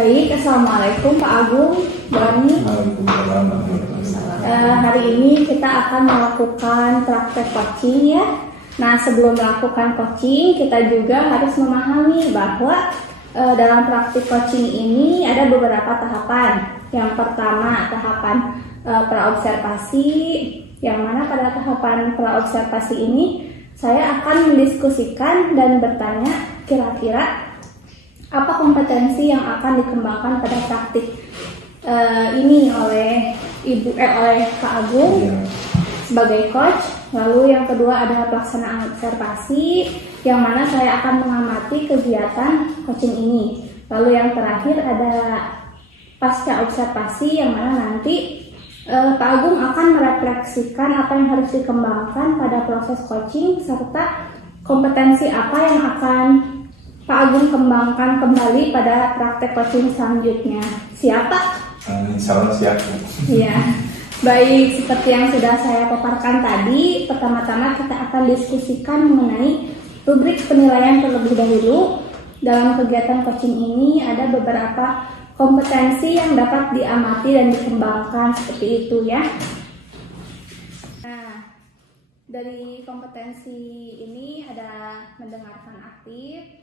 Baik, Assalamualaikum Pak Agung, Bu Ani. Waalaikumsalam. Hari ini kita akan melakukan praktek coaching ya. Nah, sebelum melakukan coaching, kita juga harus memahami bahwa dalam praktik coaching ini ada beberapa tahapan. Yang pertama, tahapan praobservasi, yang mana pada tahapan praobservasi ini saya akan mendiskusikan dan bertanya kira-kira apa kompetensi yang akan dikembangkan pada praktik ini oleh oleh Pak Agung sebagai coach. Lalu yang kedua adalah pelaksanaan observasi, yang mana saya akan mengamati kegiatan coaching ini. Lalu yang terakhir ada pasca observasi, yang mana nanti Pak Agung akan merefleksikan apa yang harus dikembangkan pada proses coaching, serta kompetensi apa yang akan Pak Agung kembangkan kembali pada praktek coaching selanjutnya. Siapa? Insya Allah siap. Iya. Baik, seperti yang sudah saya paparkan tadi, pertama-tama kita akan diskusikan mengenai rubrik penilaian terlebih dahulu. Dalam kegiatan coaching ini ada beberapa kompetensi yang dapat diamati dan dikembangkan seperti itu ya. Nah, dari kompetensi ini ada mendengarkan aktif,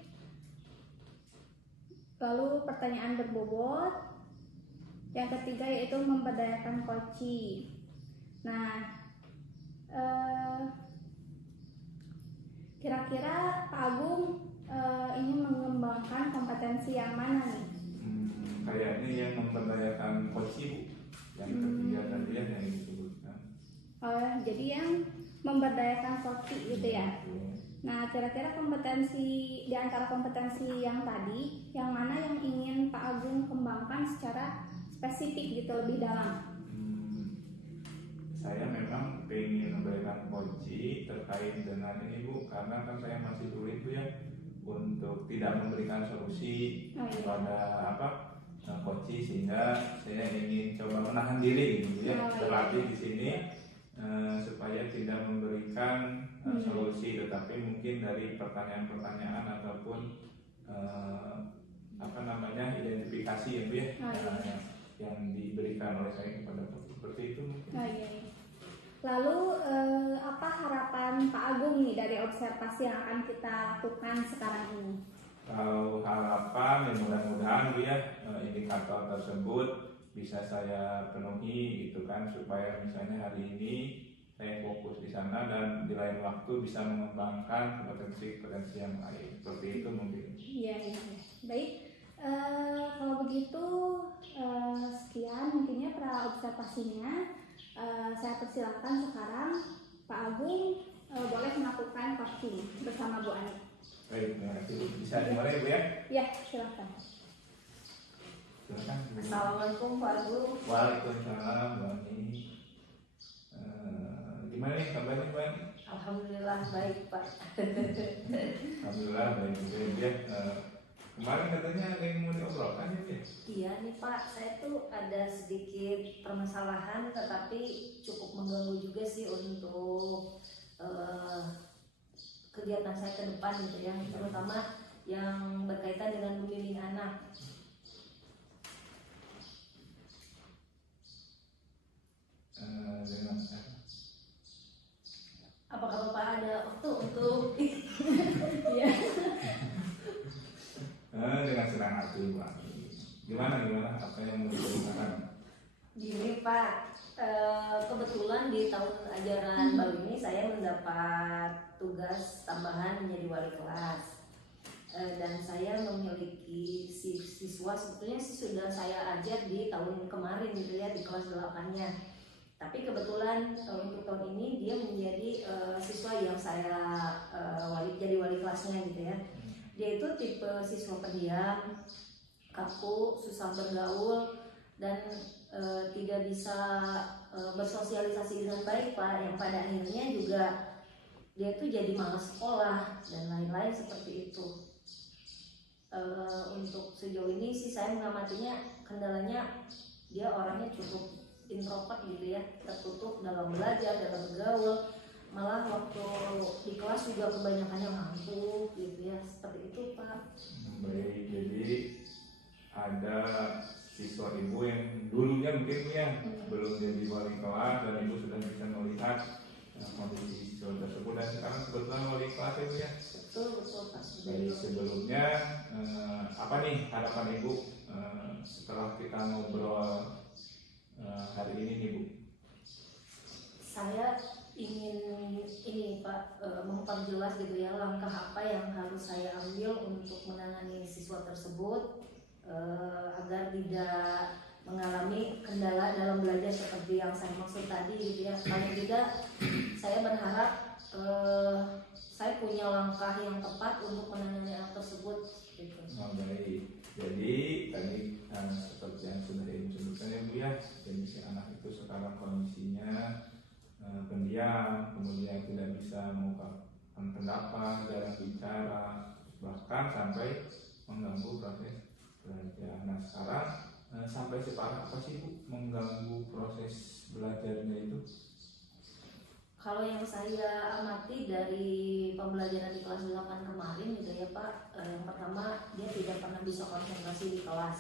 lalu pertanyaan berbobot, yang ketiga yaitu memberdayakan coaching. Nah, kira-kira Pak Agung ingin mengembangkan kompetensi yang mana nih? Kayaknya yang memberdayakan coaching, yang ketiga tadi yang disebutkan. Jadi yang memberdayakan coaching gitu ya. Nah, kira-kira kompetensi di antara kompetensi yang tadi, yang mana yang ingin Pak Agung kembangkan secara spesifik gitu, lebih dalam? Saya memang pengen memberdayakan coaching terkait dengan ini Bu, karena kan saya masih sulit Bu ya untuk tidak memberikan solusi kepada coaching, sehingga saya ingin coba menahan diri gitu ya, berlatih di sini supaya tidak memberikan solusi, tetapi mungkin dari pertanyaan-pertanyaan ataupun identifikasi ya Bu ya, yang diberikan oleh saya kepada coach, seperti itu mungkin. Lalu apa harapan Pak Agung nih dari observasi yang akan kita lakukan sekarang ini? Kalau harapan, mudah-mudahan Bu ya, indikator tersebut bisa saya penuhi gitu kan, supaya misalnya hari ini saya fokus di sana dan di lain waktu bisa mengembangkan kompetensi yang lain, seperti itu mungkin. Iya. Baik, kalau begitu sekian mungkinnya praobservasinya. Saya persilakan sekarang Pak Agung boleh melakukan coaching bersama Bu Ani. Baik, terima kasih. Bisa dimulai Bu ya? Ya, silakan. Silakan. Assalamualaikum Pak Agung. Waalaikumsalam Bu Ani. Gimana nih kabarnya Bu Ani? Alhamdulillah baik Pak. Alhamdulillah baik juga ya. Kemarin katanya ada yang mau diobrolkan ya? Iya nih Pak, saya tuh ada sedikit permasalahan, tetapi cukup mengganggu juga sih untuk kegiatan saya ke depan gitu ya, terutama yang berkaitan dengan membimbing anak. Apakah Bapak ada waktu untuk Iya. Dengan senang hati Bu Ani. Gimana apa yang mau diceritakan? Gini Pak, kebetulan di tahun ajaran baru ini saya mendapat tugas tambahan menjadi wali kelas, dan saya memiliki siswa sebetulnya sudah saya ajar di tahun kemarin gitu ya, di kelas 8-nya. Tapi kebetulan untuk tahun ini dia menjadi siswa yang saya jadi wali kelasnya gitu ya. Dia itu tipe siswa pendiam, kaku, susah bergaul, dan tidak bisa bersosialisasi dengan baik Pak, yang pada akhirnya juga dia tuh jadi malas sekolah dan lain-lain seperti itu. Untuk sejauh ini sih saya mengamatinya, kendalanya dia orangnya cukup introvert gitu ya, tertutup dalam belajar, dalam bergaul, malah waktu di kelas juga kebanyakan yang ngantuk gitu ya, seperti itu Pak. Baik, jadi ada siswa ibu yang dulunya mungkin Bu ya belum jadi wali kelas dan ibu sudah bisa melihat kondisi siswa tersebut dan sekarang kebetulan wali kelas ya Bu ya. Betul Pak. Dari sebelumnya apa nih harapan ibu setelah kita ngobrol hari ini nih Bu? Saya ingin ini Pak memperjelas gitu ya langkah apa yang harus saya ambil untuk menangani siswa tersebut agar tidak mengalami kendala dalam belajar seperti yang saya maksud tadi gitu ya. Paling tidak saya berharap saya punya langkah yang tepat untuk menangani anak tersebut gitu. Oh, baik. Jadi tadi seperti yang sudah ibu sebutkan ya Bu ya, jadi si anak itu sekarang kondisinya pendiam, kemudian tidak bisa mengungkapkan pendapat, jarang bicara, bahkan sampai mengganggu proses belajar. Nah sekarang sampai separah apa sih Bu mengganggu proses belajarnya itu? Kalau yang saya amati dari pembelajaran di kelas 8 kemarin gitu ya Pak, yang pertama dia tidak pernah bisa konsentrasi di kelas.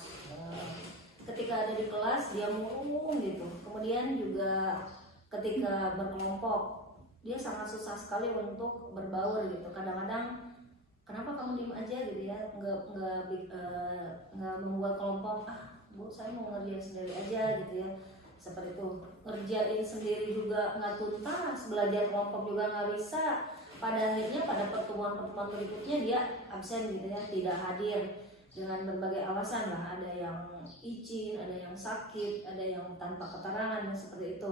Ketika ada di kelas dia murung gitu. Kemudian juga ketika berkelompok dia sangat susah sekali untuk berbaur gitu. Kadang-kadang kenapa kamu diem aja gitu ya, nggak membuat kelompok. Bu saya mau ngerjain sendiri aja gitu ya. Seperti itu, ngerjain sendiri juga nggak tuntas, belajar kelompok juga nggak bisa. Pada akhirnya pada pertemuan-pertemuan berikutnya dia absen gitu ya, tidak hadir dengan berbagai alasan lah. Ada yang izin, ada yang sakit, ada yang tanpa keterangan dan seperti itu.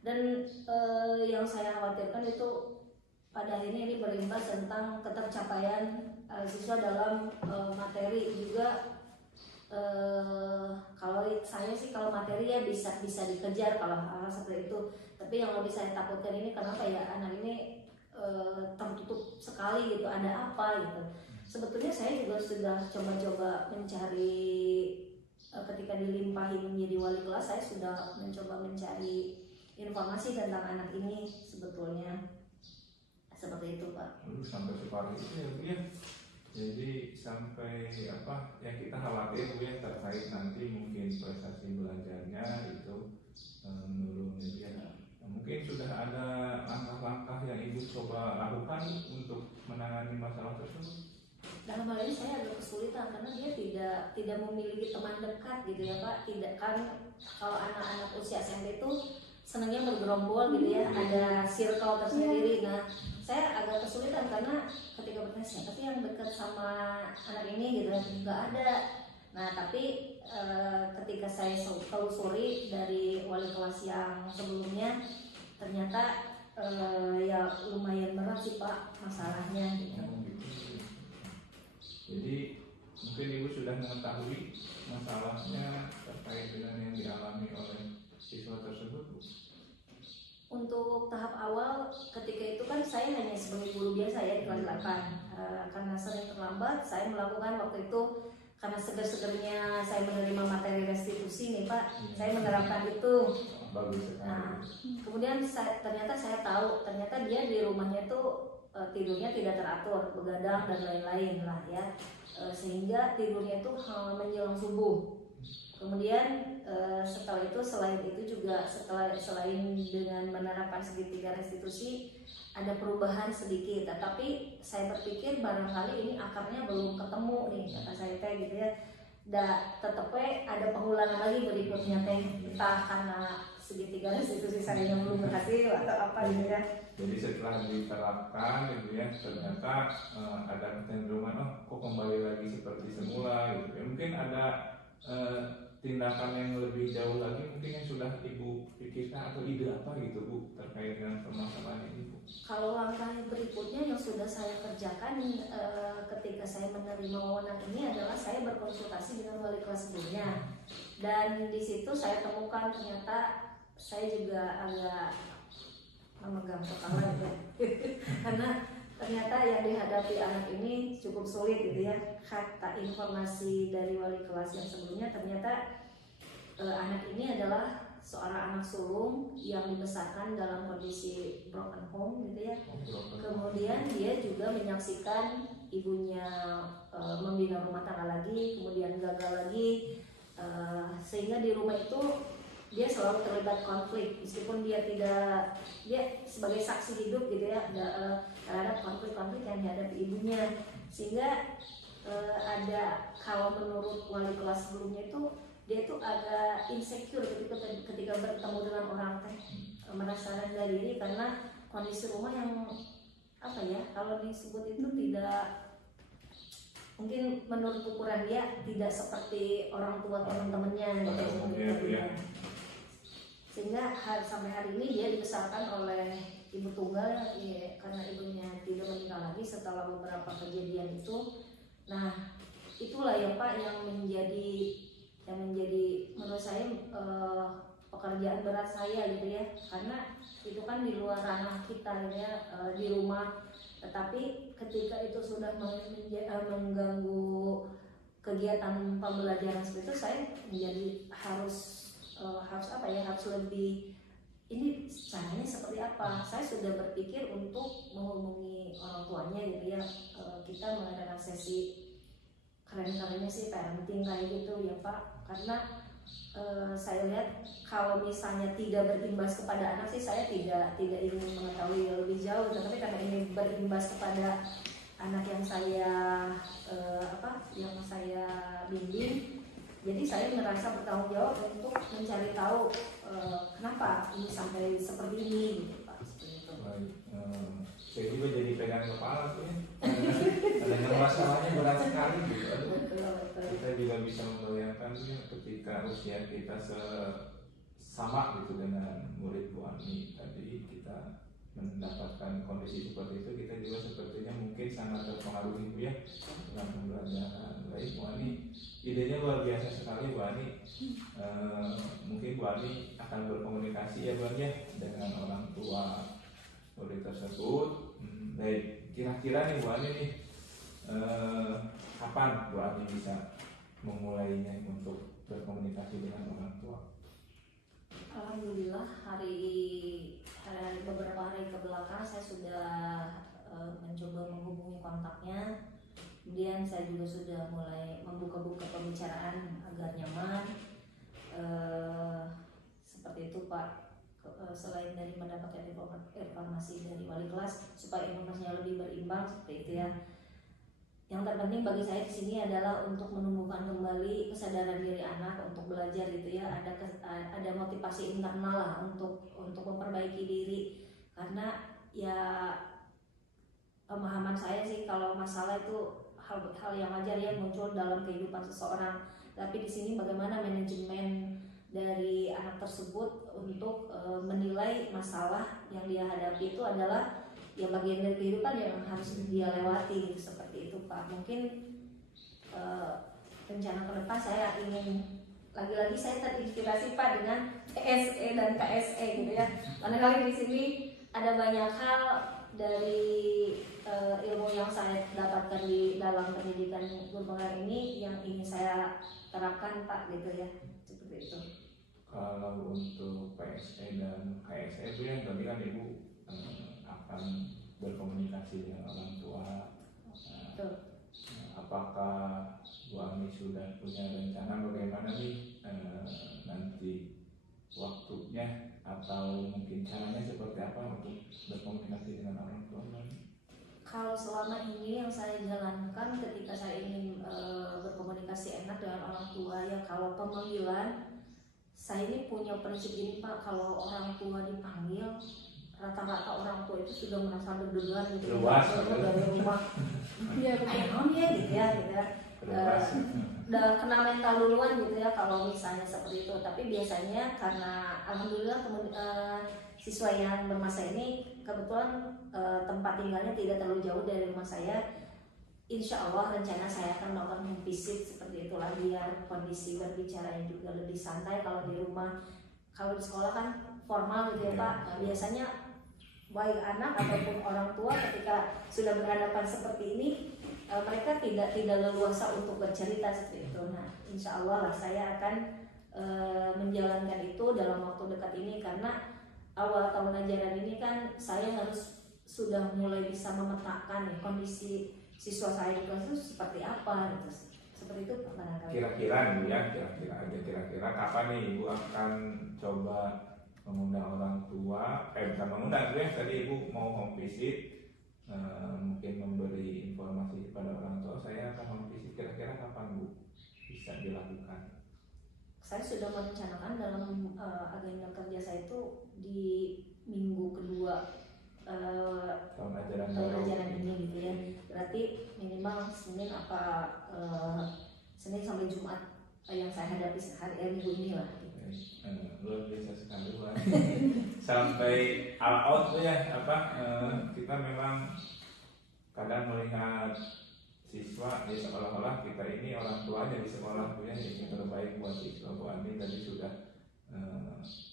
Dan yang saya khawatirkan itu pada akhirnya ini berimbas tentang ketercapaian siswa dalam materi juga. Kalau saya sih kalau materi ya bisa dikejar kalau hal seperti itu. Tapi yang lebih saya takutkan ini kenapa ya anak ini tertutup sekali gitu, ada apa gitu. Sebetulnya saya juga sudah coba-coba mencari ketika dilimpahi menjadi wali kelas, saya sudah mencoba mencari informasi tentang anak ini sebetulnya. Seperti itu Pak. Sampai separah itu ya Bu ya. Jadi sampai apa yang kita khawatir Bu ya terkait nanti mungkin prestasi belajarnya itu menurun gitu ya. Mungkin sudah ada langkah-langkah yang ibu coba lakukan untuk menangani masalah tersebut. Dalam hal ini saya agak kesulitan karena dia tidak memiliki teman dekat gitu ya Pak. Tidak kan kalau anak-anak usia SMP itu senangnya bergerombol gitu ya, ada circle tersendiri. Nah saya agak kesulitan karena ketika bertanya siapa sih yang dekat sama anak ini gitu, nggak ada. Nah tapi ketika saya telusuri dari wali kelas yang sebelumnya, ternyata ya lumayan berat sih Pak masalahnya gitu. Jadi mungkin ibu sudah mengetahui masalahnya terkait dengan yang dialami oleh siswa tersebut Bu? Untuk tahap awal ketika itu kan saya hanya sebagai guru biasa ya di kelas 8. Karena sering terlambat saya melakukan waktu itu karena seger-segernya saya menerima materi restitusi nih Pak, saya menerapkan itu. Bagus sekali. Nah, kemudian ternyata saya tahu ternyata dia di rumahnya tuh tidurnya tidak teratur, begadang dan lain-lain lah ya, sehingga tidurnya itu menjelang subuh. Kemudian setelah itu selain juga selain dengan menerapkan segitiga restitusi ada perubahan sedikit, tetapi saya berpikir barangkali ini akarnya belum ketemu nih kata saya teh gitu ya. Tetap ada pengulangan lagi berikutnya teh, entah karena segitiga restitusi saya yang belum berhasil atau apa gitu ya. Jadi setelah diterapkan gitu ya ternyata ada kecenderungan kok kembali lagi seperti semula gitu ya. Mungkin ada tindakan yang lebih jauh lagi mungkin yang sudah ibu pikirkan atau ide apa gitu Bu terkait dengan permasalahan ini Bu? Kalau langkah berikutnya yang sudah saya kerjakan ketika saya menerima wewenang ini adalah saya berkonsultasi dengan wali kelas sebelumnya, dan di situ saya temukan ternyata saya juga agak memegang kepala ya karena ternyata yang dihadapi anak ini cukup sulit gitu ya. Kata informasi dari wali kelas yang sebelumnya ternyata anak ini adalah seorang anak sulung yang dibesarkan dalam kondisi broken home gitu ya. Kemudian dia juga menyaksikan ibunya membina rumah tangga lagi, kemudian gagal lagi, sehingga di rumah itu dia selalu terlibat konflik meskipun dia sebagai saksi hidup gitu ya terhadap konflik-konflik yang dihadapi ibunya, sehingga ada, kalau menurut wali kelas sebelumnya itu dia itu agak insecure ketika bertemu dengan orang teh, merasa rendah diri karena kondisi rumah yang apa ya, kalau disebut itu tidak, mungkin menurut ukuran dia tidak seperti orang tua teman-temannya gitu ya. Sehingga sampai hari ini dia dibesarkan oleh ibu tunggal ya, karena ibunya tidak menikah lagi setelah beberapa kejadian itu. Nah itulah ya Pak yang menjadi menurut saya pekerjaan berat saya gitu ya, karena itu kan di luar ranah kita ya, di rumah, tetapi ketika itu sudah mengganggu kegiatan pembelajaran seperti itu, saya menjadi harus lebih, ini caranya seperti apa. Saya sudah berpikir untuk menghubungi orang tuanya gitu ya, kita mengadakan sesi keren-kerennya sih parenting kayak gitu ya Pak, karena saya lihat kalau misalnya tidak berimbas kepada anak sih saya tidak ingin mengetahui lebih jauh, tapi karena ini berimbas kepada anak yang saya bimbing, jadi saya merasa bertanggung jawab untuk mencari tahu kenapa ini sampai seperti ini gitu Pak. Saya juga jadi pegang kepala tuh ya. Adanya masalahnya berat sekali gitu. Kita juga bisa membayangkan ya, ketika usia kita sama gitu dengan murid Bu Ani tadi, kita mendapatkan kondisi seperti itu, kita juga sepertinya mungkin sangat terpengaruh ya dengan pembelajaran. Baik Bu Ani, idenya luar biasa sekali Bu Ani. Mungkin Bu Ani akan berkomunikasi ya Bu Ani ya dengan orang tua murid tersebut. Baik, kira-kira nih Bu Ani nih, kapan Bu Ani bisa memulainya untuk berkomunikasi dengan orang tua? Alhamdulillah beberapa hari ke belakang saya sudah mencoba menghubungi kontaknya. Kemudian saya juga sudah mulai membuka-buka pembicaraan agar nyaman. Seperti itu Pak. Selain dari mendapatkan informasi dari wali kelas supaya informasinya lebih berimbang seperti itu ya. Yang terpenting bagi saya di sini adalah untuk menumbuhkan kembali kesadaran diri anak untuk belajar gitu ya. Ada motivasi internal lah untuk memperbaiki diri, karena ya pemahaman saya sih kalau masalah itu hal yang wajar ya muncul dalam kehidupan seseorang. Tapi di sini bagaimana manajemen dari anak tersebut untuk menilai masalah yang dia hadapi itu adalah ya bagian dari kehidupan yang harus dia lewati gitu, seperti itu Pak. Mungkin rencana ke depan saya ingin lagi-lagi saya terinspirasi Pak dengan PSE dan KSE gitu ya. Karena di sini ada banyak hal dari ilmu yang saya dapatkan di dalam pendidikan guru bengkel ini yang ingin saya terapkan Pak gitu ya, seperti itu. Kalau untuk PSE dan KSE itu yang tadi kan Ibu akan berkomunikasi dengan orang tua. Apakah Bu Ani sudah punya rencana bagaimana nih nanti waktunya atau mungkin caranya seperti apa untuk berkomunikasi dengan orang tua? Kalau selama ini yang saya jalankan ketika saya ingin berkomunikasi enak dengan orang tua ya, kalau pemanggilan saya ini punya prinsip ini Pak, kalau orang tua dipanggil rata-rata orang tua itu sudah merasa deg-degan gitu dari rumah. Iya betul ya gitu ya. Udah kena mental duluan gitu ya kalau misalnya seperti itu. Tapi biasanya karena alhamdulillah siswa yang bermasa ini kebetulan tempat tinggalnya tidak terlalu jauh dari rumah saya. Insya Allah rencana saya akan melakukan home visit seperti itulah, biar kondisi berbicaranya juga lebih santai. Kalau di rumah, kalau di sekolah kan formal gitu ya Pak. Nah, biasanya baik anak ataupun orang tua ketika sudah berhadapan seperti ini, mereka tidak leluasa untuk bercerita seperti itu. Nah, insya Allah lah saya akan menjalankan itu dalam waktu dekat ini, karena awal tahun ajaran ini kan saya harus sudah mulai bisa memetakan ya kondisi siswa saya di kelas itu seperti apa gitu. Seperti itu barangkali. Kira-kira Bu ya, kira-kira kapan nih Ibu akan coba mengundang orang tua, bukan mengundang ya, tadi Ibu mau home visit, mungkin memberi informasi kepada orang tua, saya akan home visit, kira-kira kapan Bu bisa dilakukan? Saya sudah merencanakan dalam agenda kerja saya itu di minggu kedua tahun ajaran ini gitu ya. Berarti minimal Senin Senin sampai Jumat yang saya hadapi hari minggu ini lah. Luar biasa sekali Bu. Sampai all out ya kita memang kadang melihat siswa di sekolah-olah kita ini orang tuanya di sekolah punya yang terbaik buat siswa. Bu Ani tadi sudah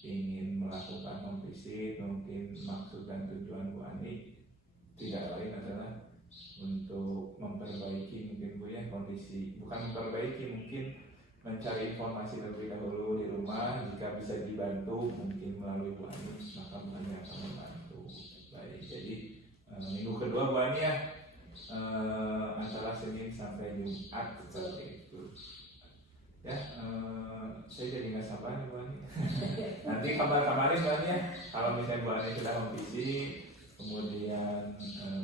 ingin melakukan home visit, mungkin maksud dan tujuan Bu Ani tidak lain adalah untuk memperbaiki mungkin Bu ya kondisi, bukan memperbaiki, mungkin mencari informasi terlebih dahulu di rumah, jika bisa dibantu mungkin melalui Bu Ani maka Bu Ani akan membantu. Baik, jadi minggu kedua Bu Ani ya, antara Senin sampai Jumat seperti itu ya. Saya jadi nggak sabar nih Bu Ani. Nanti kabar-kabarin Bu Ani ya, kalau misalnya Bu Ani sudah home visit, kemudian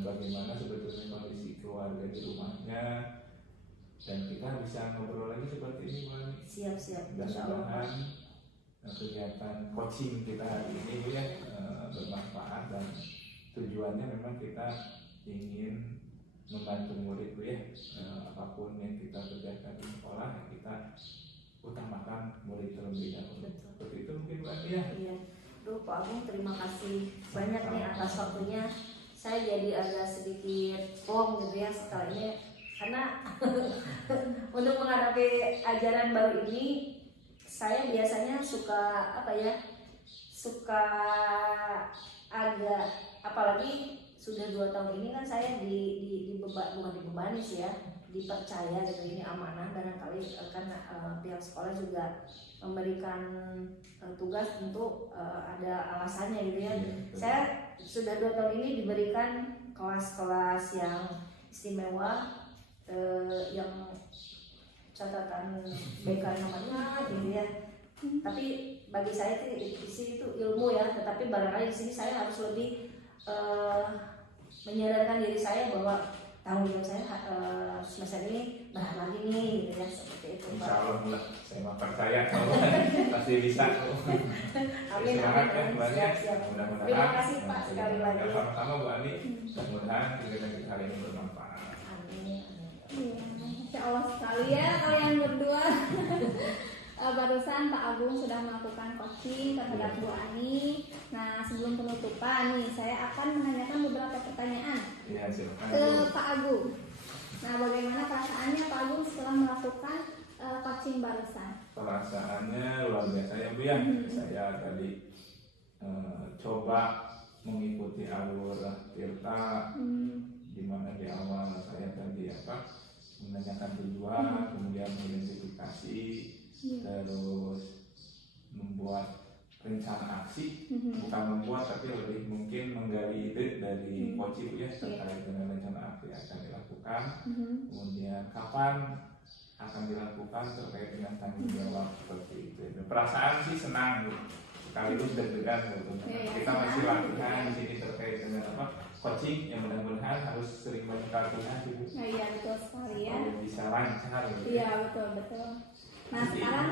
bagaimana sebetulnya kondisi keluarga di rumahnya, dan kita bisa ngobrol lagi seperti ini Bu Ani. Siap-siap. Mudah-mudahan kegiatan coaching kita hari ini Bu ya bermanfaat, dan tujuannya memang kita ingin membantu murid Bu ya, apapun yang kita kerjakan di sekolah kita utamakan murid terlebih dahulu. Seperti itu mungkin Bu Ani ya. Iya. Duh Pak Agung, terima kasih banyak nih atas waktunya. Saya jadi agak sedikit plong gitu ya setelah ini, karena untuk menghadapi ajaran baru ini saya biasanya suka suka agak, apalagi sudah 2 tahun ini kan saya bukan dibebani sih ya, dipercaya gitu, ini amanah, barangkali kan pihak sekolah juga memberikan tugas, tentu ada alasannya gitu ya. Saya sudah 2 tahun ini diberikan kelas-kelas yang istimewa, yang catatan BK namanya gitu ya. Tapi bagi saya di sini itu ilmu ya, tetapi barangkali di sini saya harus lebih menyadarkan diri saya bahwa tanggung jawab saya semester ini berat lagi nih gitu ya, seperti itu Pak. Insya Allah lah, saya mau percaya kalau pasti bisa. Amin, Semangat ya amin. Bu Ani. Siap. Mudah-mudahan. Terima kasih Pak sekali lagi. Sama-sama Bu Ani. Mudah-mudahan kegiatan kita hari ini bermanfaat. Amin. Iya, Masya Allah sekali ya kalian berdua. Barusan Pak Agung sudah melakukan coaching terhadap Bu Ani. Nah, sebelum penutupan nih, saya akan menanyakan beberapa pertanyaan Iya, silakan. ke Pak Agung. Nah, bagaimana perasaannya Pak Agung setelah melakukan coaching barusan? Perasaannya luar biasa ya Bu ya. Saya tadi coba mengikuti alur Tirta, di mana di awal saya tadi menanyakan tujuan, kemudian mengidentifikasi, terus membuat rencana aksi, bukan membuat tapi lebih mungkin menggali ide dari coaching ya terkait dengan rencana aksi yang akan dilakukan, kemudian kapan akan dilakukan terkait dengan tanggung jawab seperti itu. Perasaan sih senang sekaligus deg-degan gitu. Kita masih latihan di sini terkait dengan coaching, yang mudah-mudahan harus sering banyak latihan sih Bu. Nah, iya betul sekali ya. Bisa lancar gitu. Iya betul. Nah, sekarang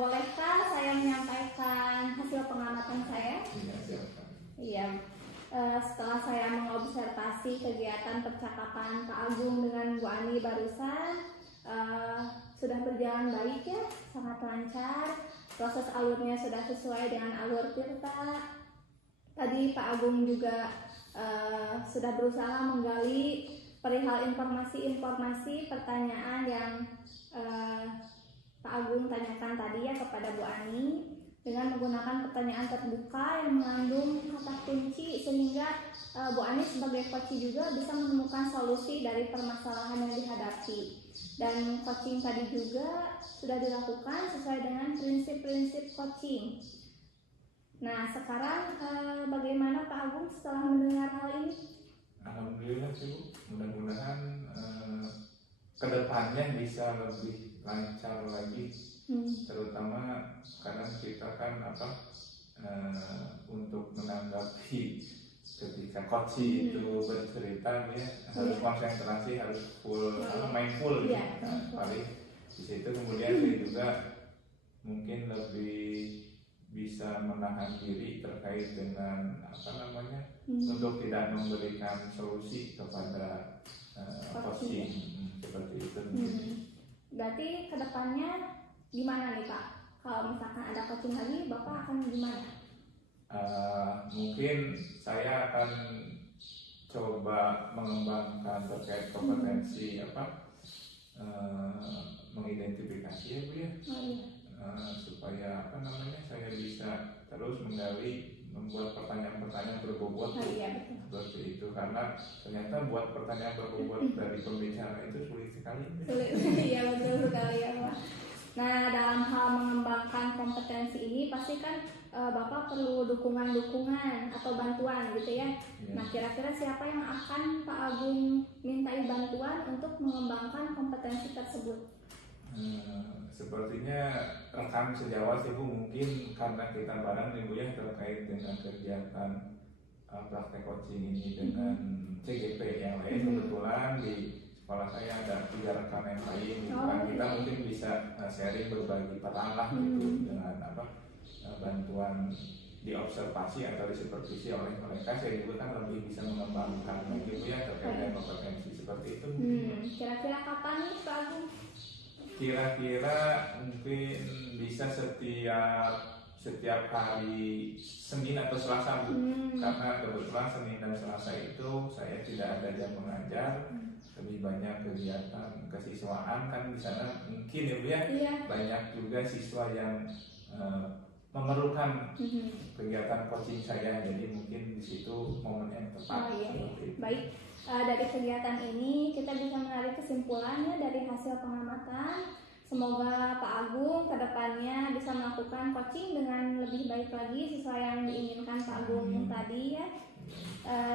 bolehkah saya menyampaikan hasil pengamatan saya? Iya, silakan. Iya. Setelah saya mengobservasi kegiatan percakapan Pak Agung dengan Bu Ani barusan, sudah berjalan baik ya, sangat lancar. Proses alurnya sudah sesuai dengan alur Tirta. Tadi Pak Agung juga sudah berusaha menggali perihal informasi-informasi pertanyaan yang Pak Agung tanyakan tadi ya kepada Bu Ani. dengan menggunakan pertanyaan terbuka yang mengandung kata kunci sehingga Bu Ani sebagai coaching juga bisa menemukan solusi dari permasalahan yang dihadapi. Dan coaching tadi juga sudah dilakukan sesuai dengan prinsip-prinsip coaching. Nah, sekarang bagaimana Pak Agung setelah mendengar hal ini? Alhamdulillah sih Bu, mudah-mudahan kedepannya bisa lebih lancar lagi. Terutama kadang kita kan untuk menanggapi ketika coach itu bercerita ya harus konsentrasi, harus full mindful ya. Paling di situ kemudian saya juga mungkin lebih bisa menahan diri terkait dengan untuk tidak memberikan solusi kepada coaching seperti itu. Berarti kedepannya gimana nih Pak? Kalau misalkan ada coaching lagi, Bapak akan gimana? Mungkin saya akan coba mengembangkan terkait kompetensi mengidentifikasi ya Bu ya, supaya saya bisa terus menggali, membuat pertanyaan-pertanyaan berbobot seperti itu, karena ternyata buat pertanyaan berbobot dari pembicara itu sulit sekali. Iya betul sekali ya Pak. Nah, dalam hal mengembangkan kompetensi ini pasti kan Bapak perlu dukungan-dukungan atau bantuan gitu ya. Nah, kira-kira siapa yang akan Pak Agung mintai bantuan untuk mengembangkan kompetensi tersebut? Sepertinya rekan sejawat Ibu, mungkin karena kita bareng Ibu ya terkait dengan kegiatan praktek coaching ini dengan CGP yang lain. Kebetulan di sekolah saya ada 3 rekan yang lain, kita mungkin bisa sharing berbagi peran lah gitu dengan bantuan diobservasi atau disupervisi oleh mereka. Saya juga kan lebih bisa mengembangkan gitu ya terkait dengan kompetensi seperti itu. Kira-kira kapan nih Pak Agung? Kira-kira mungkin bisa setiap hari Senin atau Selasa Bu. Karena kebetulan Senin dan Selasa itu saya tidak ada jam mengajar, lebih banyak kegiatan kesiswaan kan di sana mungkin ya Bu ya. Banyak juga siswa yang memerlukan kegiatan coaching saya, jadi mungkin di situ momen yang tepat. Baik, dari kegiatan ini kita bisa menarik kesimpulannya dari hasil pengamatan. Semoga Pak Agung kedepannya bisa melakukan coaching dengan lebih baik lagi sesuai yang diinginkan Pak Agung tadi ya.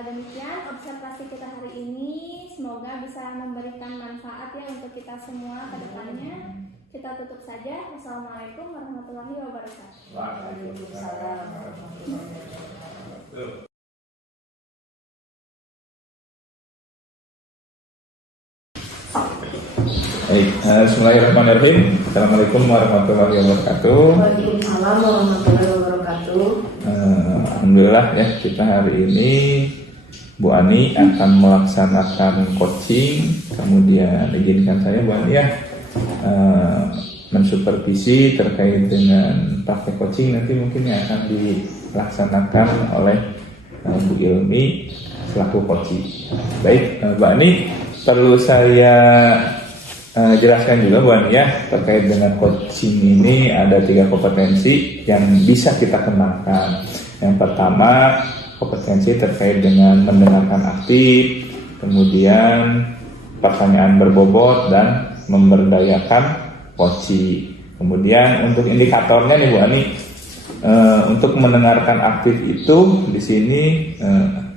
Demikian observasi kita hari ini, semoga bisa memberikan manfaat ya untuk kita semua kedepannya. Kita tutup saja. Wassalamualaikum warahmatullahi wabarakatuh. Waalaikumsalam warahmatullahi wabarakatuh. Baik, bismillahirrahmanirrahim. Assalamualaikum warahmatullahi wabarakatuh. Waalaikumsalam warahmatullahi wabarakatuh. Alhamdulillah ya, kita hari ini Bu Ani akan melaksanakan coaching. Kemudian izinkan saya Bu Ani ya mensupervisi terkait dengan praktek coaching nanti mungkin yang akan dilaksanakan oleh Bu Ilmi selaku coaching. Baik, Bu Ani, perlu saya jelaskan juga Bu Ani ya, terkait dengan coaching ini ada 3 kompetensi yang bisa kita kenalkan. Yang pertama, kompetensi terkait dengan mendengarkan aktif, kemudian pertanyaan berbobot dan memberdayakan coaching. Kemudian untuk indikatornya nih Bu Ani, untuk mendengarkan aktif itu di sini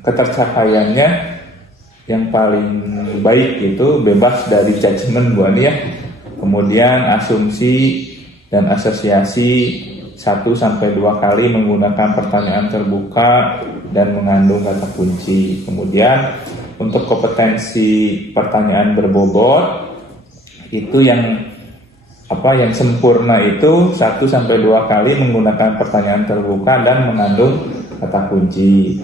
ketercapaiannya yang paling baik itu bebas dari judgement Bu Ani ya. Kemudian asumsi dan asosiasi 1-2 kali menggunakan pertanyaan terbuka dan mengandung kata kunci. Kemudian untuk kompetensi pertanyaan berbobot itu yang sempurna itu 1-2 kali menggunakan pertanyaan terbuka dan mengandung kata kunci.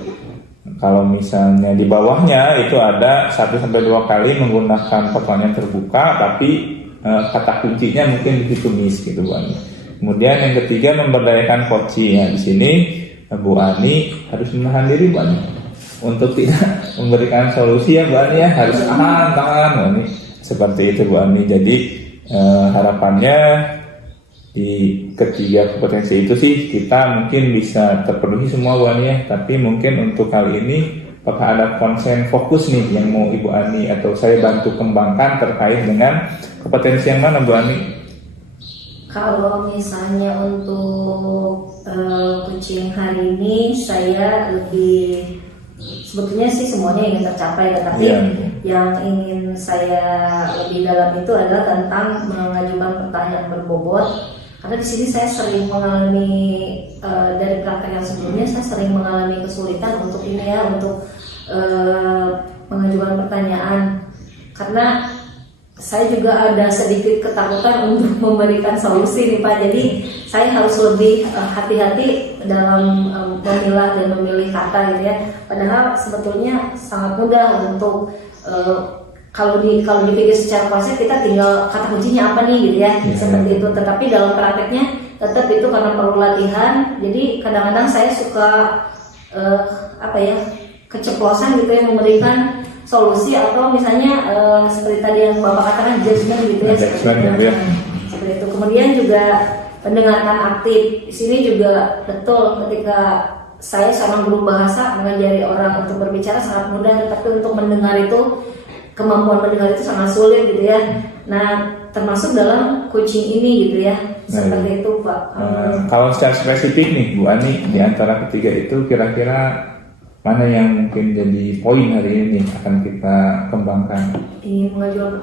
Kalau misalnya di bawahnya itu ada 1-2 kali menggunakan pertanyaan terbuka tapi kata kuncinya mungkin ditumis gitu Bu Ani. Kemudian yang ketiga memberdayakan coaching. Di sini Bu Ani harus menahan diri Bu Ani untuk tidak memberikan solusi ya Bu Ani ya, harus tahan Bu Ani. Seperti itu Bu Ani. Jadi harapannya di ketiga kompetensi itu sih kita mungkin bisa terpenuhi semua Bu Ani ya, tapi mungkin untuk kali ini apakah ada konsen fokus nih yang mau Ibu Ani atau saya bantu kembangkan terkait dengan kompetensi yang mana Bu Ani? Kalau misalnya untuk coaching hari ini saya lebih sebetulnya sih semuanya ingin tercapai, tetapi yang ingin saya lebih dalam itu adalah tentang mengajukan pertanyaan berbobot. Karena di sini saya sering mengalami dari praktek yang sebelumnya saya sering mengalami kesulitan untuk ini ya, untuk mengajukan pertanyaan. Karena saya juga ada sedikit ketakutan untuk memberikan solusi nih Pak. Jadi saya harus lebih hati-hati dalam memilah dan memilih kata gitu ya. Padahal sebetulnya sangat mudah untuk kalau dipikir secara konsep kita tinggal kata kuncinya apa nih gitu ya, seperti itu. Tetapi dalam prakteknya tetap itu karena perlu latihan. Jadi kadang-kadang saya suka keceplosan gitu ya memberikan solusi, atau misalnya seperti tadi yang Bapak katakan judgement gitu ya, seperti itu. Kemudian juga pendengarkan aktif. Di sini juga betul ketika saya seorang guru bahasa mengajari orang untuk berbicara sangat mudah, tetapi untuk mendengar itu kemampuan mendengar itu sangat sulit gitu ya. Nah, termasuk dalam coaching ini gitu ya. Seperti itu Pak. Kalau secara spesifik nih Bu Ani, di antara ketiga itu kira-kira mana yang mungkin jadi poin hari ini akan kita kembangkan? Ingin mengajukan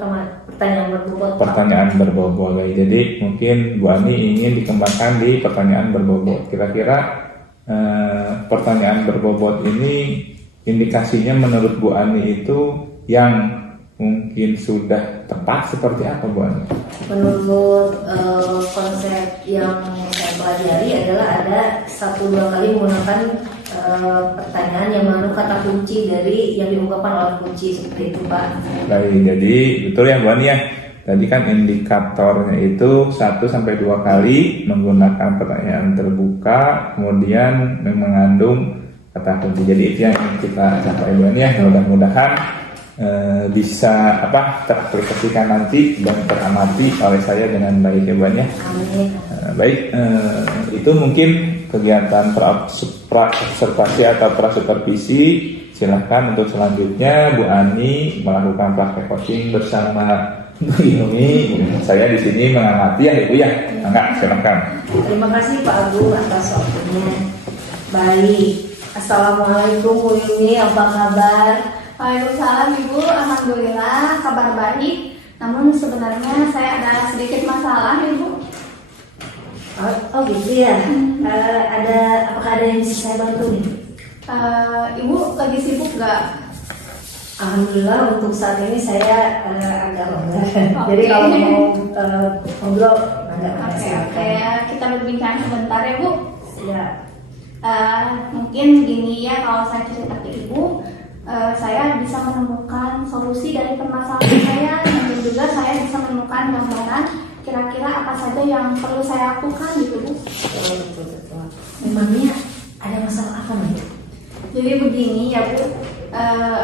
pertanyaan berbobot. Pertanyaan berbobot. Jadi mungkin Bu Ani ingin dikembangkan di pertanyaan berbobot. Kira-kira pertanyaan berbobot ini indikasinya menurut Bu Ani itu yang mungkin sudah tepat seperti apa Bu Ani? Menurut konsep yang saya pelajari adalah ada 1-2 kali menggunakan pertanyaan yang mengandung kata kunci dari yang diungkapkan oleh kunci, seperti itu Pak. Baik, jadi betul ya Bu Ani ya. Tadi kan indikatornya itu 1-2 kali menggunakan pertanyaan terbuka, kemudian mengandung kata kunci. Jadi itu yang kita capai Bu Ani ya. Mudah-mudahan bisa teraplikasikan nanti dan teramati oleh saya dengan baik ya Bu Ani ya. Amin. Baik, itu mungkin kegiatan observasi atau supervisi. Silahkan untuk selanjutnya Bu Ani melakukan praktek coaching bersama Bu Yumi. Saya di sini mengamati ya Ibu ya. Enggak, silahkan. Terima kasih Pak Agung atas waktunya. Baik, Assalamualaikum Bu Yumi, apa kabar? Waalaikumsalam Ibu, alhamdulillah kabar baik. Namun sebenarnya saya ada sedikit masalah Ibu. Oh gitu ya. Apakah ada yang bisa saya bantu nih? Ibu lagi sibuk gak? Alhamdulillah untuk saat ini saya agak longgar. Jadi kalau mau ngobrol agak Oke, kita berbincang sebentar ya Bu. Ya. Mungkin gini ya, kalau saya cerita ke Ibu, saya bisa menemukan solusi dari permasalahan saya, dan juga saya bisa menemukan gambaran kira-kira apa saja yang perlu saya lakukan gitu Bu. Betul. Memangnya ada masalah apa nih? Jadi begini ya Bu,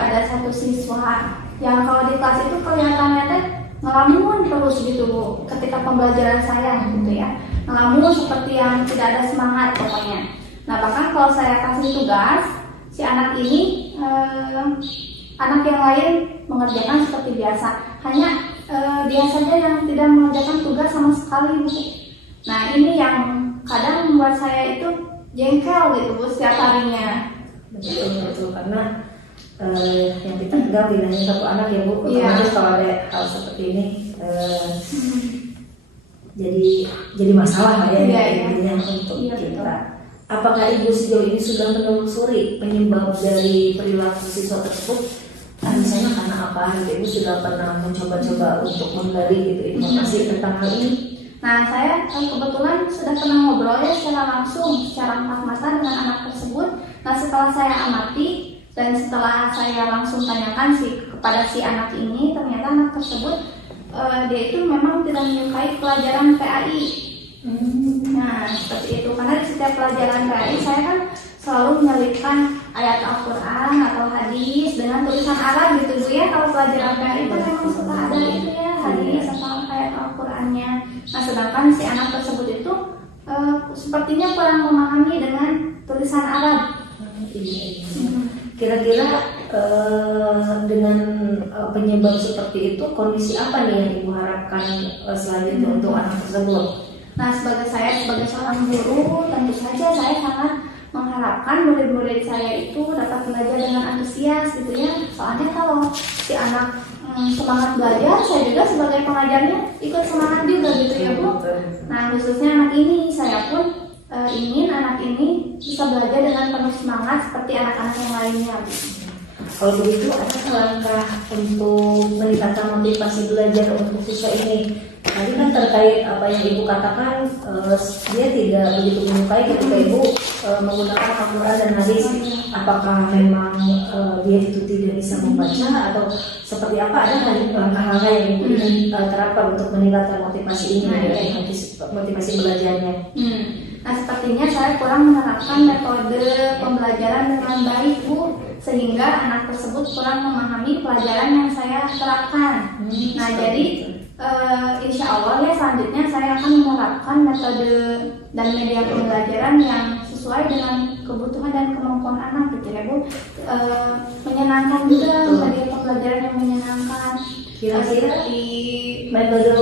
ada satu siswa yang kalau di kelas itu kelihatannya teh ngelamun terus gitu Bu, ketika pembelajaran saya gitu ya, ngelamun seperti yang tidak ada semangat pokoknya. Nah bahkan kalau saya kasih tugas, si anak ini anak yang lain mengerjakan seperti biasa, hanya dia saja yang tidak mengerjakan tugas sama sekali Bu. Nah ini yang kadang membuat saya itu jengkel gitu Bu setiap harinya. Betul, karena yang kita pegang tidak hanya satu anak ya Bu. Iya. Kalau ada hal seperti ini jadi masalah ya intinya untuk kita. Apakah Ibu sejauh ini sudah menelusuri penyebab dari perilaku siswa tersebut? Misalnya karena apa? Ibu sudah pernah mencoba-coba untuk menggali gitu informasi tentang hal ini? Nah, saya kebetulan sudah pernah ngobrol ya secara langsung, secara empat mata dengan anak tersebut. Nah, setelah saya amati dan setelah saya langsung tanyakan kepada si anak ini, ternyata anak tersebut dia itu memang tidak menyukai pelajaran PAI. Nah, seperti itu. Karena di setiap pelajaran PAI saya kan selalu menyelipkan ayat Al-Quran atau hadis dengan tulisan Arab gitu Bu ya. Kalau pelajaran PAI kan memang suka ada itu ya, hari ini sama ayat Al-Qur'annya. Nah, sedangkan si anak tersebut itu sepertinya kurang memahami dengan tulisan Arab. Kira-kira dengan penyebab seperti itu, kondisi apa nih yang Ibu harapkan selanjutnya untuk anak tersebut? Nah, sebagai seorang guru, tentu saja saya sangat mengharapkan murid-murid saya itu dapat belajar dengan antusias gitu ya. Soalnya kalau si anak semangat belajar, saya juga sebagai pengajarnya ikut semangat juga gitu ya Bu. Nah, khususnya anak ini, saya pun ingin anak ini bisa belajar dengan penuh semangat seperti anak-anak yang lainnya. Kalau begitu, ada langkah untuk meningkatkan motivasi belajar untuk siswa ini? Tadi kan terkait apa yang Ibu katakan, dia tidak begitu menyukai ketika Ibu menggunakan Al-Quran dan hadis. Apakah memang dia itu tidak bisa membaca atau seperti apa? Ada langkah-langkah yang Ibu ingin terapkan untuk meningkatkan motivasi ini, motivasi belajarnya? Nah, sepertinya saya kurang menerapkan metode pembelajaran dengan baik Bu, sehingga anak tersebut kurang memahami pelajaran yang saya terapkan. Nah, jadi insya Allah ya selanjutnya saya akan menerapkan metode dan media pembelajaran yang sesuai dengan kebutuhan dan kemampuan anak gitu ya Bu. Menyenangkan juga, media pembelajaran yang menyenangkan. Kira-kira di metode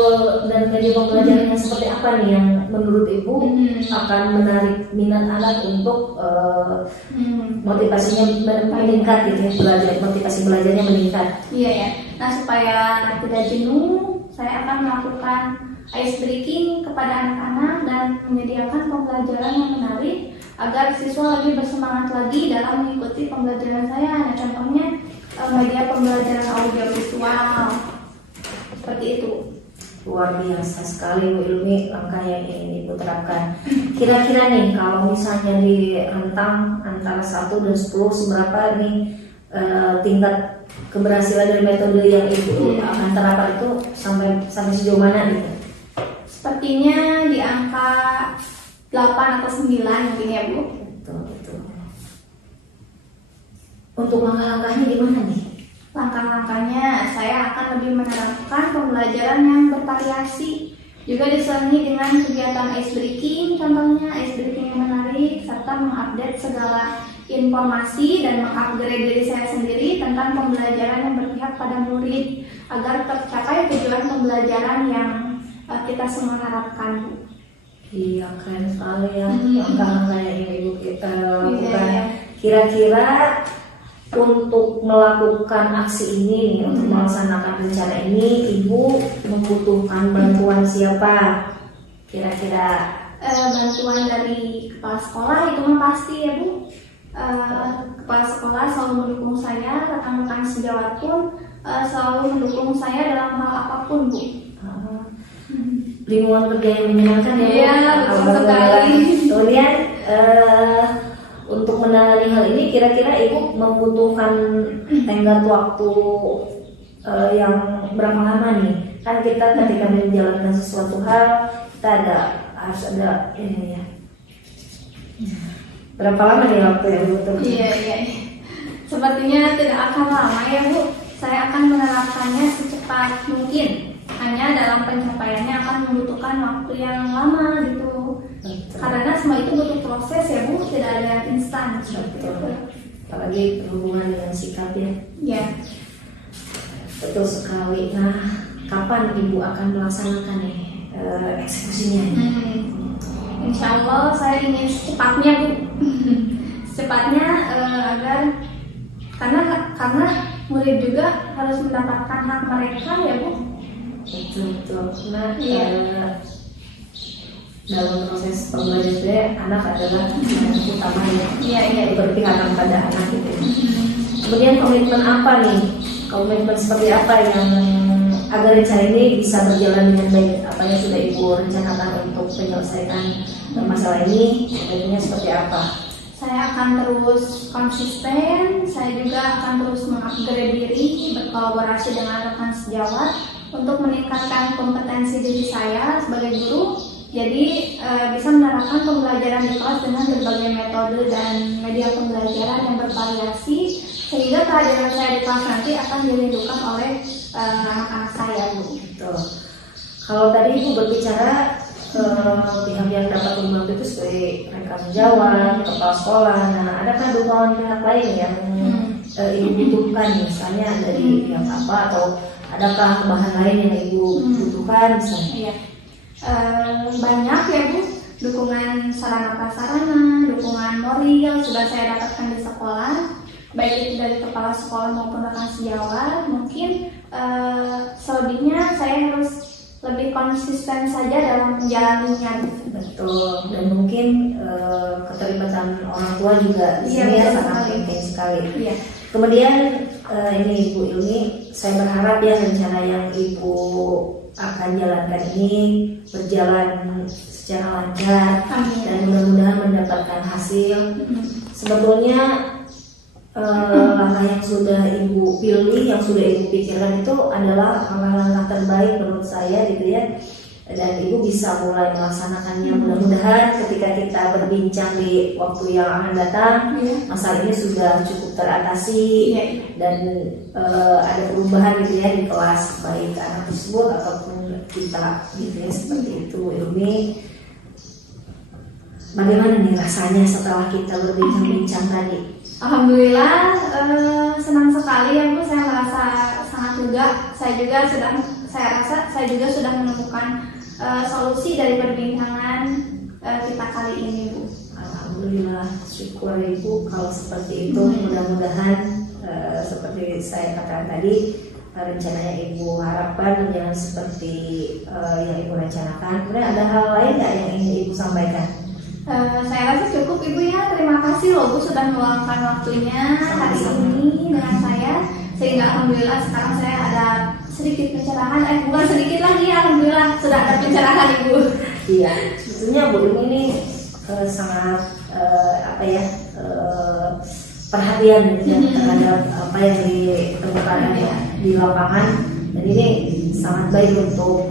dan media pembelajaran yang seperti apa nih yang menurut Ibu akan menarik minat anak untuk motivasinya meningkat gitu ya, motivasi belajarnya meningkat? Iya ya. Nah, supaya anak tidak jenuh, saya akan melakukan ice breaking kepada anak-anak dan menyediakan pembelajaran yang menarik agar siswa lebih bersemangat lagi dalam mengikuti pembelajaran saya. Nah, contohnya media pembelajaran audiovisual seperti itu. Luar biasa sekali Bu Ilmi langkah yang ingin Ibu terapkan. Kira-kira nih kalau misalnya di rentang antara 1 dan 10, seberapa nih tingkat keberhasilan dari metode yang Ibu akan terapkan itu sampai sejauh mana nih? Sepertinya di angka 8 atau 9 mungkin ya Bu. Betul. Untuk langkah-langkahnya gimana nih? Langkah-langkahnya saya akan lebih menerapkan pembelajaran yang bervariasi, juga diselingi dengan kegiatan ice breaking, contohnya ice breaking yang menarik, serta mengupdate segala informasi dan mengupgrade diri saya sendiri tentang pembelajaran yang berpihak pada murid agar tercapai tujuan pembelajaran yang kita semua harapkan. Iya, keren sekali ya langkah-langkah yang Ibu lakukan. Kira-kira untuk melakukan aksi ini nih, untuk melaksanakan rencana ini, Ibu membutuhkan bantuan siapa? Kira-kira bantuan dari kepala sekolah itu mah pasti ya Bu. Kepala sekolah selalu mendukung saya, rekan-rekan sejawat pun selalu mendukung saya dalam hal apapun Bu. Lingkungan kerja yang menyenangkan ya Bu. Iya, betul sekali. Kemudian untuk menangani hal ini, kira-kira Ibu membutuhkan tenggat waktu yang berapa lama nih? Kan kita ketika menjalankan sesuatu hal, kita harus ada ini ya. Berapa lama nih waktu yang dibutuhkan? Iya. Sepertinya tidak akan lama ya Bu. Saya akan menerapkannya secepat mungkin. Hanya dalam pencapaiannya akan membutuhkan waktu yang lama gitu. Karena semua itu butuh proses ya Bu, tidak ada yang instan seperti itu. Apalagi berhubungan dengan sikap ya. Ya. Betul sekali. Nah, kapan Ibu akan melaksanakan eksekusinya? Insya Allah saya ingin secepatnya Bu. Secepatnya agar karena murid juga harus mendapatkan hak mereka ya Bu. Betul. Nah, dalam proses pembelajaran anak adalah yang utama ya. Iya. Berpihakan pada anak itu. Kemudian komitmen apa nih? Komitmen seperti apa yang agar rencana ini bisa berjalan dengan baik? Apa yang sudah Ibu rencanakan untuk menyelesaikan masalah ini? Tentunya seperti apa? Saya akan terus konsisten. Saya juga akan terus mengupgrade diri, berkolaborasi dengan rekan sejawat untuk meningkatkan kompetensi diri saya sebagai guru. Jadi bisa menerapkan pembelajaran di kelas dengan berbagai metode dan media pembelajaran yang bervariasi, sehingga kehadiran saya di kelas nanti akan dirindukan oleh anak-anak saya, Bu. Betul. Kalau tadi Ibu berbicara pihak yang dapat membantu itu seperti rekan sejawat, kepala sekolah. Nah, adakah dukungan pihak lain yang Ibu butuhkan, misalnya dari pihak apa, atau adakah bahan lain yang Ibu butuhkan misalnya? Iya. Banyak ya, Bu, dukungan sarana prasarana, dukungan moral sudah saya dapatkan di sekolah, baik itu dari kepala sekolah maupun rekan sejawat. Mungkin selebihnya saya harus lebih konsisten saja dalam menjalaninya. Betul. Dan mungkin keterlibatan orang tua juga di sini ya sangat penting sekali. Iya. Kemudian ini Ibu Ilmi, saya berharap ya rencana yang Ibu akan jalankan ini berjalan secara lancar. Amin. Dan mudah-mudahan mendapatkan hasil. Sebetulnya langkah yang sudah Ibu pilih, yang sudah Ibu pikirkan itu adalah langkah-langkah terbaik menurut saya gitu ya. Dan Ibu bisa mulai melaksanakannya. Mudah-mudahan ketika kita berbincang di waktu yang akan datang, masalah ini sudah cukup teratasi dan ada perubahan gitu ya di kelas, baik anak tersebut ataupun kita gitu ya, seperti itu. Ilmi, bagaimana nih rasanya setelah kita berbincang-bincang tadi? Alhamdulillah, senang sekali ya, Bu. Saya merasa sangat lega. Saya rasa saya juga sudah menemukan solusi dari perbincangan kita kali ini, Bu. Alhamdulillah, syukur Ibu kalau seperti itu. Mudah-mudahan seperti saya katakan tadi, rencananya Ibu harapkan jangan seperti yang Ibu rencanakan. Kemudian ada hal lain nggak yang ingin Ibu sampaikan? Saya rasa cukup, Ibu ya. Terima kasih loh, Bu, sudah meluangkan waktunya hari ini dengan saya, sehingga alhamdulillah sekarang saya ada sedikit pencerahan. Bukan sedikit lagi ya, alhamdulillah sudah ada pencerahan, Ibu. Iya, sebetulnya Bu ini sangat perhatian ya, terhadap apa yang ditemukan di lapangan, dan ini sangat baik untuk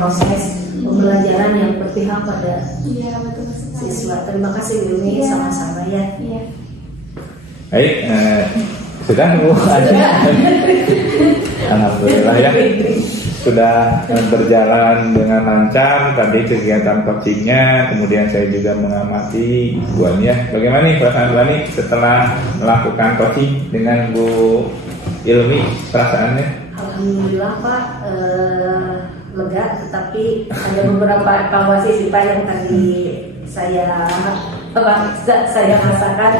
proses pembelajaran yang berpihak pada siswa. Terima kasih Bu Ilmi, sama-sama ya. Iya. Baik, sudah Bu ada. Alhamdulillah ya, sudah berjalan dengan lancar tadi kegiatan coachingnya. Kemudian saya juga mengamati Bu Ani ya. Bagaimana nih perasaan Bu Ani setelah melakukan coaching dengan Bu Ilmi, perasaannya? Alhamdulillah Pak, lega, tetapi ada beberapa evaluasi sih Pak yang tadi saya rasakan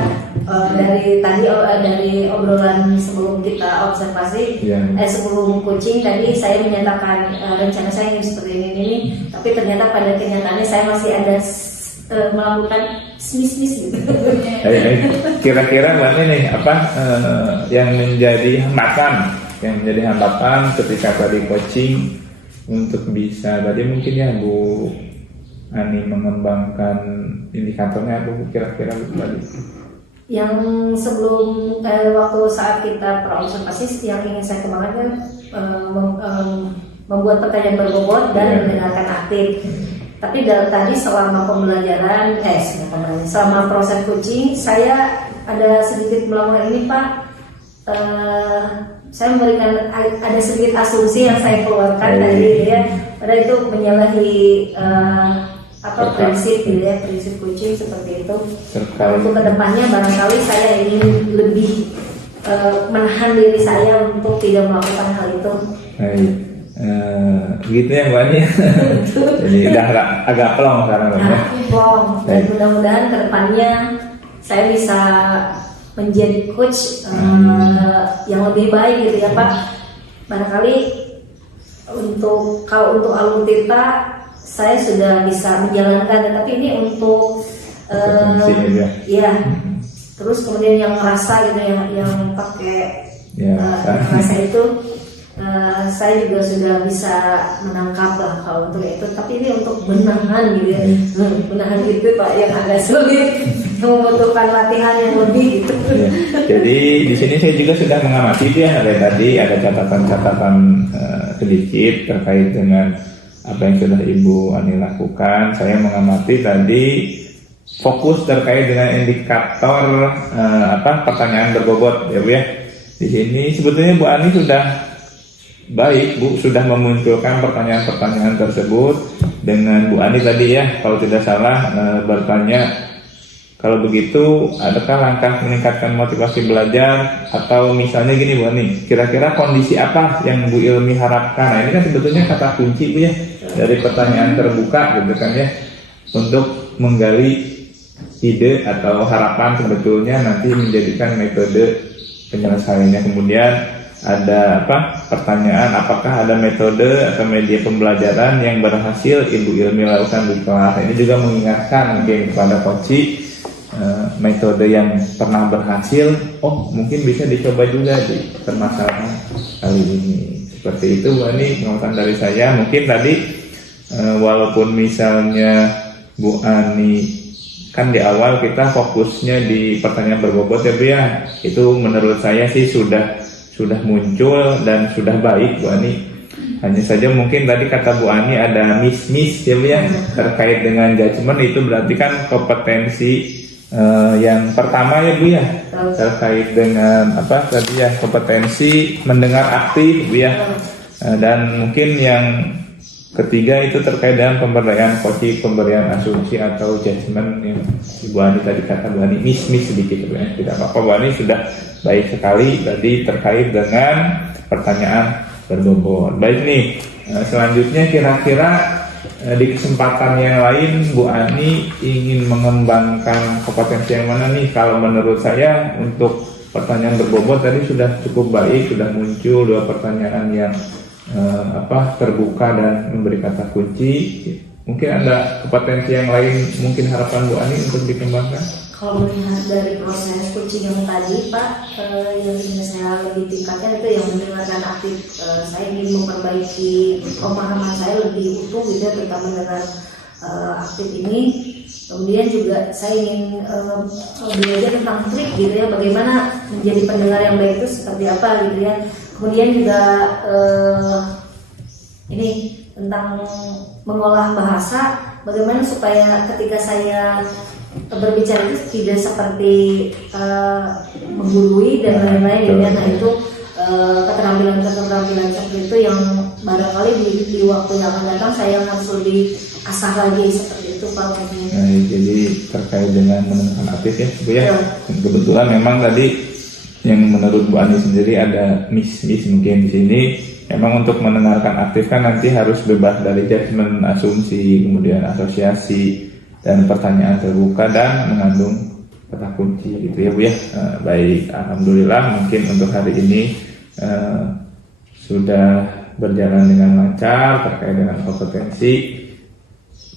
dari obrolan sebelum kita observasi, sebelum coaching tadi saya menyatakan rencana saya ingin seperti ini, tapi ternyata pada kenyataannya saya masih ada melakukan bisnis gitu. Kira-kira Mbak nih apa yang menjadi hambatan ketika tadi coaching untuk bisa tadi mungkin ya Bu Ani mengembangkan indikatornya apa kira-kira tadi? Yang sebelum waktu saat kita praobservasi yang ingin saya kembangkan membuat pertanyaan berbobot dan mendengarkan aktif. Tapi tadi selama pembelajaran, selama proses coaching saya ada sedikit melakukan ini Pak. Saya memberikan ada sedikit asumsi yang saya keluarkan tadi ya, pada itu menyalahi prinsip gitu ya, prinsip coaching seperti itu. Untuk kedepannya barangkali saya ingin lebih menahan diri saya untuk tidak melakukan hal itu. Gitu ya Mbak Ani. Jadi udah agak plong sekarang ya. Plong. Dan mudah-mudahan kedepannya saya bisa menjadi coach yang lebih baik gitu ya Pak. Barangkali untuk Alutita saya sudah bisa menjalankan, tetapi ini untuk terus kemudian yang merasa gitu yang pakai rasa itu saya juga sudah bisa menangkap lah kalau untuk itu, tapi ini untuk benahan gitu ya. Benahan itu Pak yang agak sulit, membutuhkan latihan yang lebih gitu. Jadi di sini saya juga sudah mengamati ya, tadi ada catatan-catatan sedikit terkait dengan apa yang sudah Ibu Ani lakukan. Saya mengamati tadi fokus terkait dengan indikator pertanyaan berbobot ya Bu ya. Di sini sebetulnya Bu Ani sudah baik Bu sudah memunculkan pertanyaan-pertanyaan tersebut dengan Bu Ani tadi ya, kalau tidak salah bertanya, kalau begitu adakah langkah meningkatkan motivasi belajar, atau misalnya gini Bu Ani, kira-kira kondisi apa yang Bu Ilmi harapkan? Nah ini kan sebetulnya kata kunci Bu ya dari pertanyaan terbuka gitu kan ya, untuk menggali ide atau harapan sebetulnya nanti menjadikan metode penyelesaiannya. Kemudian ada pertanyaan, apakah ada metode atau media pembelajaran yang berhasil Ibu Ilmi lakukan di kelas. Ini juga mengingatkan mungkin kepada Koci metode yang pernah berhasil, mungkin bisa dicoba juga di permasalahan kali ini. Seperti itu Bu Ani pengamatan dari saya. Mungkin tadi walaupun misalnya Bu Ani kan di awal kita fokusnya di pertanyaan berbobot ya Bu ya, itu menurut saya sih sudah muncul dan sudah baik Bu Ani. Hanya saja mungkin tadi kata Bu Ani ada miss ya Bu ya, terkait dengan judgement. Itu berarti kan kompetensi yang pertama ya Bu ya, terkait dengan tadi ya, kompetensi mendengar aktif Bu ya. Dan mungkin yang ketiga itu terkait dengan pemberdayaan Koci, pemberian asumsi atau judgement yang Bu Ani tadi kata Bu Ani miss sedikit Bu ya. Tidak apa-apa Bu Ani, sudah baik sekali tadi terkait dengan pertanyaan berbobot. Baik nih, selanjutnya kira-kira di kesempatan yang lain Bu Ani ingin mengembangkan kompetensi yang mana nih? Kalau menurut saya untuk pertanyaan berbobot tadi sudah cukup baik, sudah muncul 2 pertanyaan yang terbuka dan memberi kata kunci. Mungkin ada kompetensi yang lain mungkin harapan Bu Ani untuk dikembangkan? Kalau melihat dari proses coaching yang tadi Pak, yang ingin saya lebih tingkatkan itu yang mendengarkan aktif. Saya ingin memperbaiki pemahaman saya lebih utuh gitu ya tentang mendengar aktif ini. Kemudian juga saya ingin belajar tentang trik gitu ya, bagaimana menjadi pendengar yang baik itu seperti apa gitu ya. Kemudian juga ini tentang mengolah bahasa, bagaimana supaya ketika saya berbicara itu tidak seperti menggurui dan lain-lain ya. Nah itu keterampilan seperti itu yang barangkali di waktu yang akan datang saya harus lebih asah lagi seperti itu Pak. Nah, jadi terkait dengan mendengarkan aktif ya Bu ya. Kebetulan memang tadi yang menurut Bu Ani sendiri ada miss mungkin di sini. Memang untuk mendengarkan aktif kan nanti harus bebas dari judgement, asumsi, kemudian asosiasi dan pertanyaan terbuka dan mengandung kata kunci gitu ya Bu ya. Baik, alhamdulillah mungkin untuk hari ini sudah berjalan dengan lancar terkait dengan kompetensi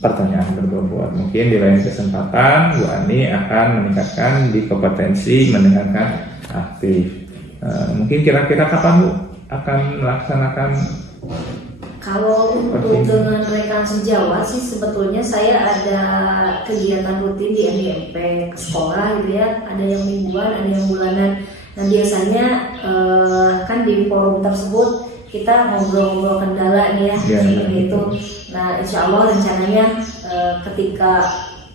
pertanyaan berbobot. Mungkin di lain kesempatan Bu Ani akan meningkatkan di kompetensi mendengarkan aktif. Mungkin kira-kira kapan Bu akan melaksanakan? Kalau untuk dengan rekan sejawat sih sebetulnya saya ada kegiatan rutin di MDMP ke sekolah gitu ya. Ada yang mingguan, ada yang bulanan. Nah biasanya kan di forum tersebut kita ngobrol-ngobrol kendala nih ya, seperti itu. Nah insya Allah rencananya ketika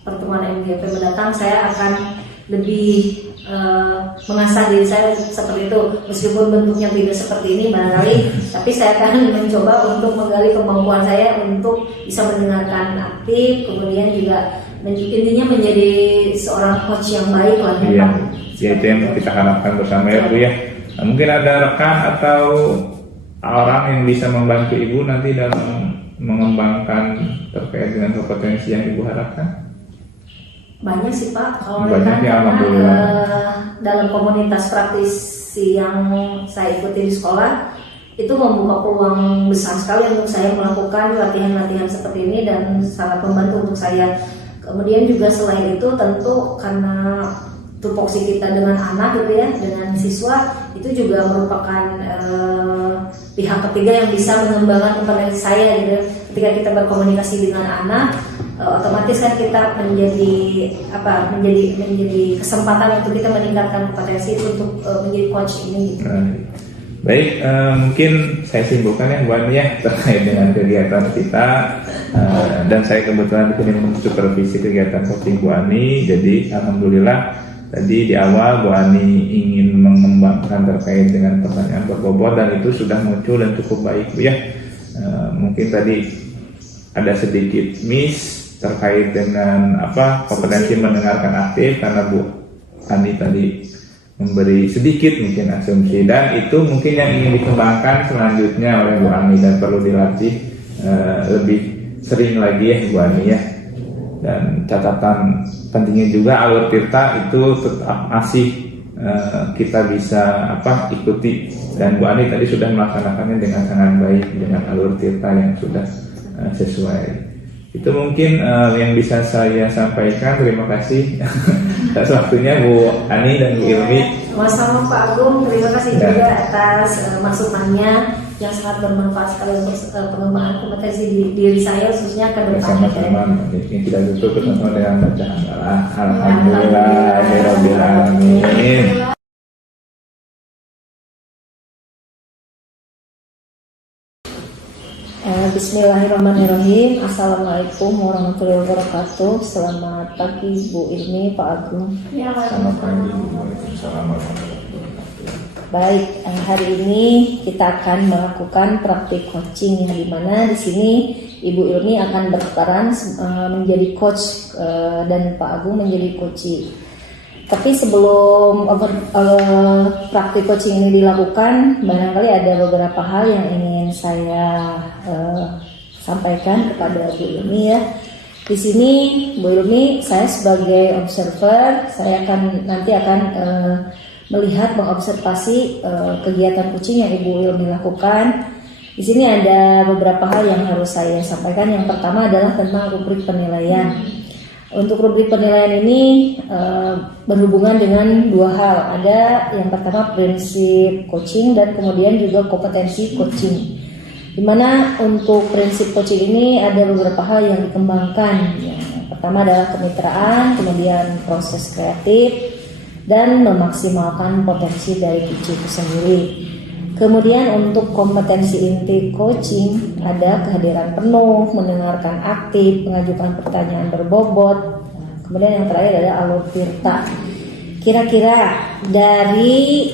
pertemuan MDMP mendatang saya akan lebih mengasah diri saya seperti itu, meskipun bentuknya tidak seperti ini barangkali, tapi saya akan mencoba untuk menggali kemampuan saya untuk bisa mendengarkan aktif, kemudian juga intinya menjadi seorang coach yang baik lah ya Pak. Ya itu yang kita harapkan bersama ya Bu ya. Nah, mungkin ada rekan atau orang yang bisa membantu Ibu nanti dalam mengembangkan terkait dengan kompetensi yang Ibu harapkan? Banyak sih Pak, kalau rekan ya, dalam komunitas praktisi yang saya ikuti di sekolah itu membuka peluang besar sekali untuk saya melakukan latihan-latihan seperti ini dan sangat membantu untuk saya. Kemudian juga selain itu tentu karena tupoksi kita dengan anak gitu ya, dengan siswa itu juga merupakan pihak ketiga yang bisa mengembangkan kompetensi saya gitu. Ketika kita berkomunikasi dengan anak, otomatis kan kita menjadi kesempatan untuk kita meningkatkan kompetensi untuk menjadi coach ini gitu. Baik, mungkin saya simpulkan yang Bu Ani ya terkait dengan kegiatan kita, dan saya kebetulan di sini mensupervisi kegiatan coaching Bu Ani. Jadi alhamdulillah Tadi di awal Bu Ani ingin mengembangkan terkait dengan pertanyaan berbobot dan itu sudah muncul dan cukup baik Bu ya. Mungkin tadi ada sedikit miss terkait dengan kompetensi mendengarkan aktif karena Bu Ani tadi memberi sedikit mungkin asumsi, dan itu mungkin yang ingin dikembangkan selanjutnya oleh Bu Ani dan perlu dilatih lebih sering lagi ya Bu Ani ya. Dan catatan pentingnya juga alur tirta itu tetap masih kita bisa ikuti, dan Bu Ani tadi sudah melaksanakannya dengan sangat baik dengan alur tirta yang sudah sesuai. Itu mungkin yang bisa saya sampaikan. Terima kasih atas waktunya Bu Ani dan Bu Ilmi. Sama-sama Pak Agung, terima kasih juga atas masukannya yang sangat bermanfaat sekali untuk pengembangan kompetensi diri saya khususnya ke depannya. Sama-sama, ini tidak tutup bersama dengan bacaan Alhamdulillahirabbil alamin. Bismillahirrahmanirrahim. Assalamualaikum warahmatullahi wabarakatuh. Selamat pagi Bu Ilmi, Pak Agung. Selamat pagi. Waalaikumsalam. Baik, hari ini kita akan melakukan praktik coaching yang dimana di sini Ibu Ilmi akan berperan menjadi coach dan Pak Agung menjadi coachee. Tapi sebelum praktik coaching ini dilakukan, barangkali ada beberapa hal yang ingin saya sampaikan kepada Bu Ilmi ya. Di sini Bu Ilmi, saya sebagai observer, saya nanti akan melihat mengobservasi kegiatan coaching yang Ibu Ilmi lakukan. Di sini ada beberapa hal yang harus saya sampaikan. Yang pertama adalah tentang rubrik penilaian. Untuk rubrik penilaian ini berhubungan dengan dua hal. Ada yang pertama prinsip coaching dan kemudian juga kompetensi coaching. Dimana untuk prinsip coaching ini ada beberapa hal yang dikembangkan. Yang pertama adalah kemitraan, kemudian proses kreatif, dan memaksimalkan potensi dari coaching itu sendiri. Kemudian untuk kompetensi inti coaching ada kehadiran penuh, mendengarkan aktif, mengajukan pertanyaan berbobot. Kemudian yang terakhir ada alur tirta. Kira-kira dari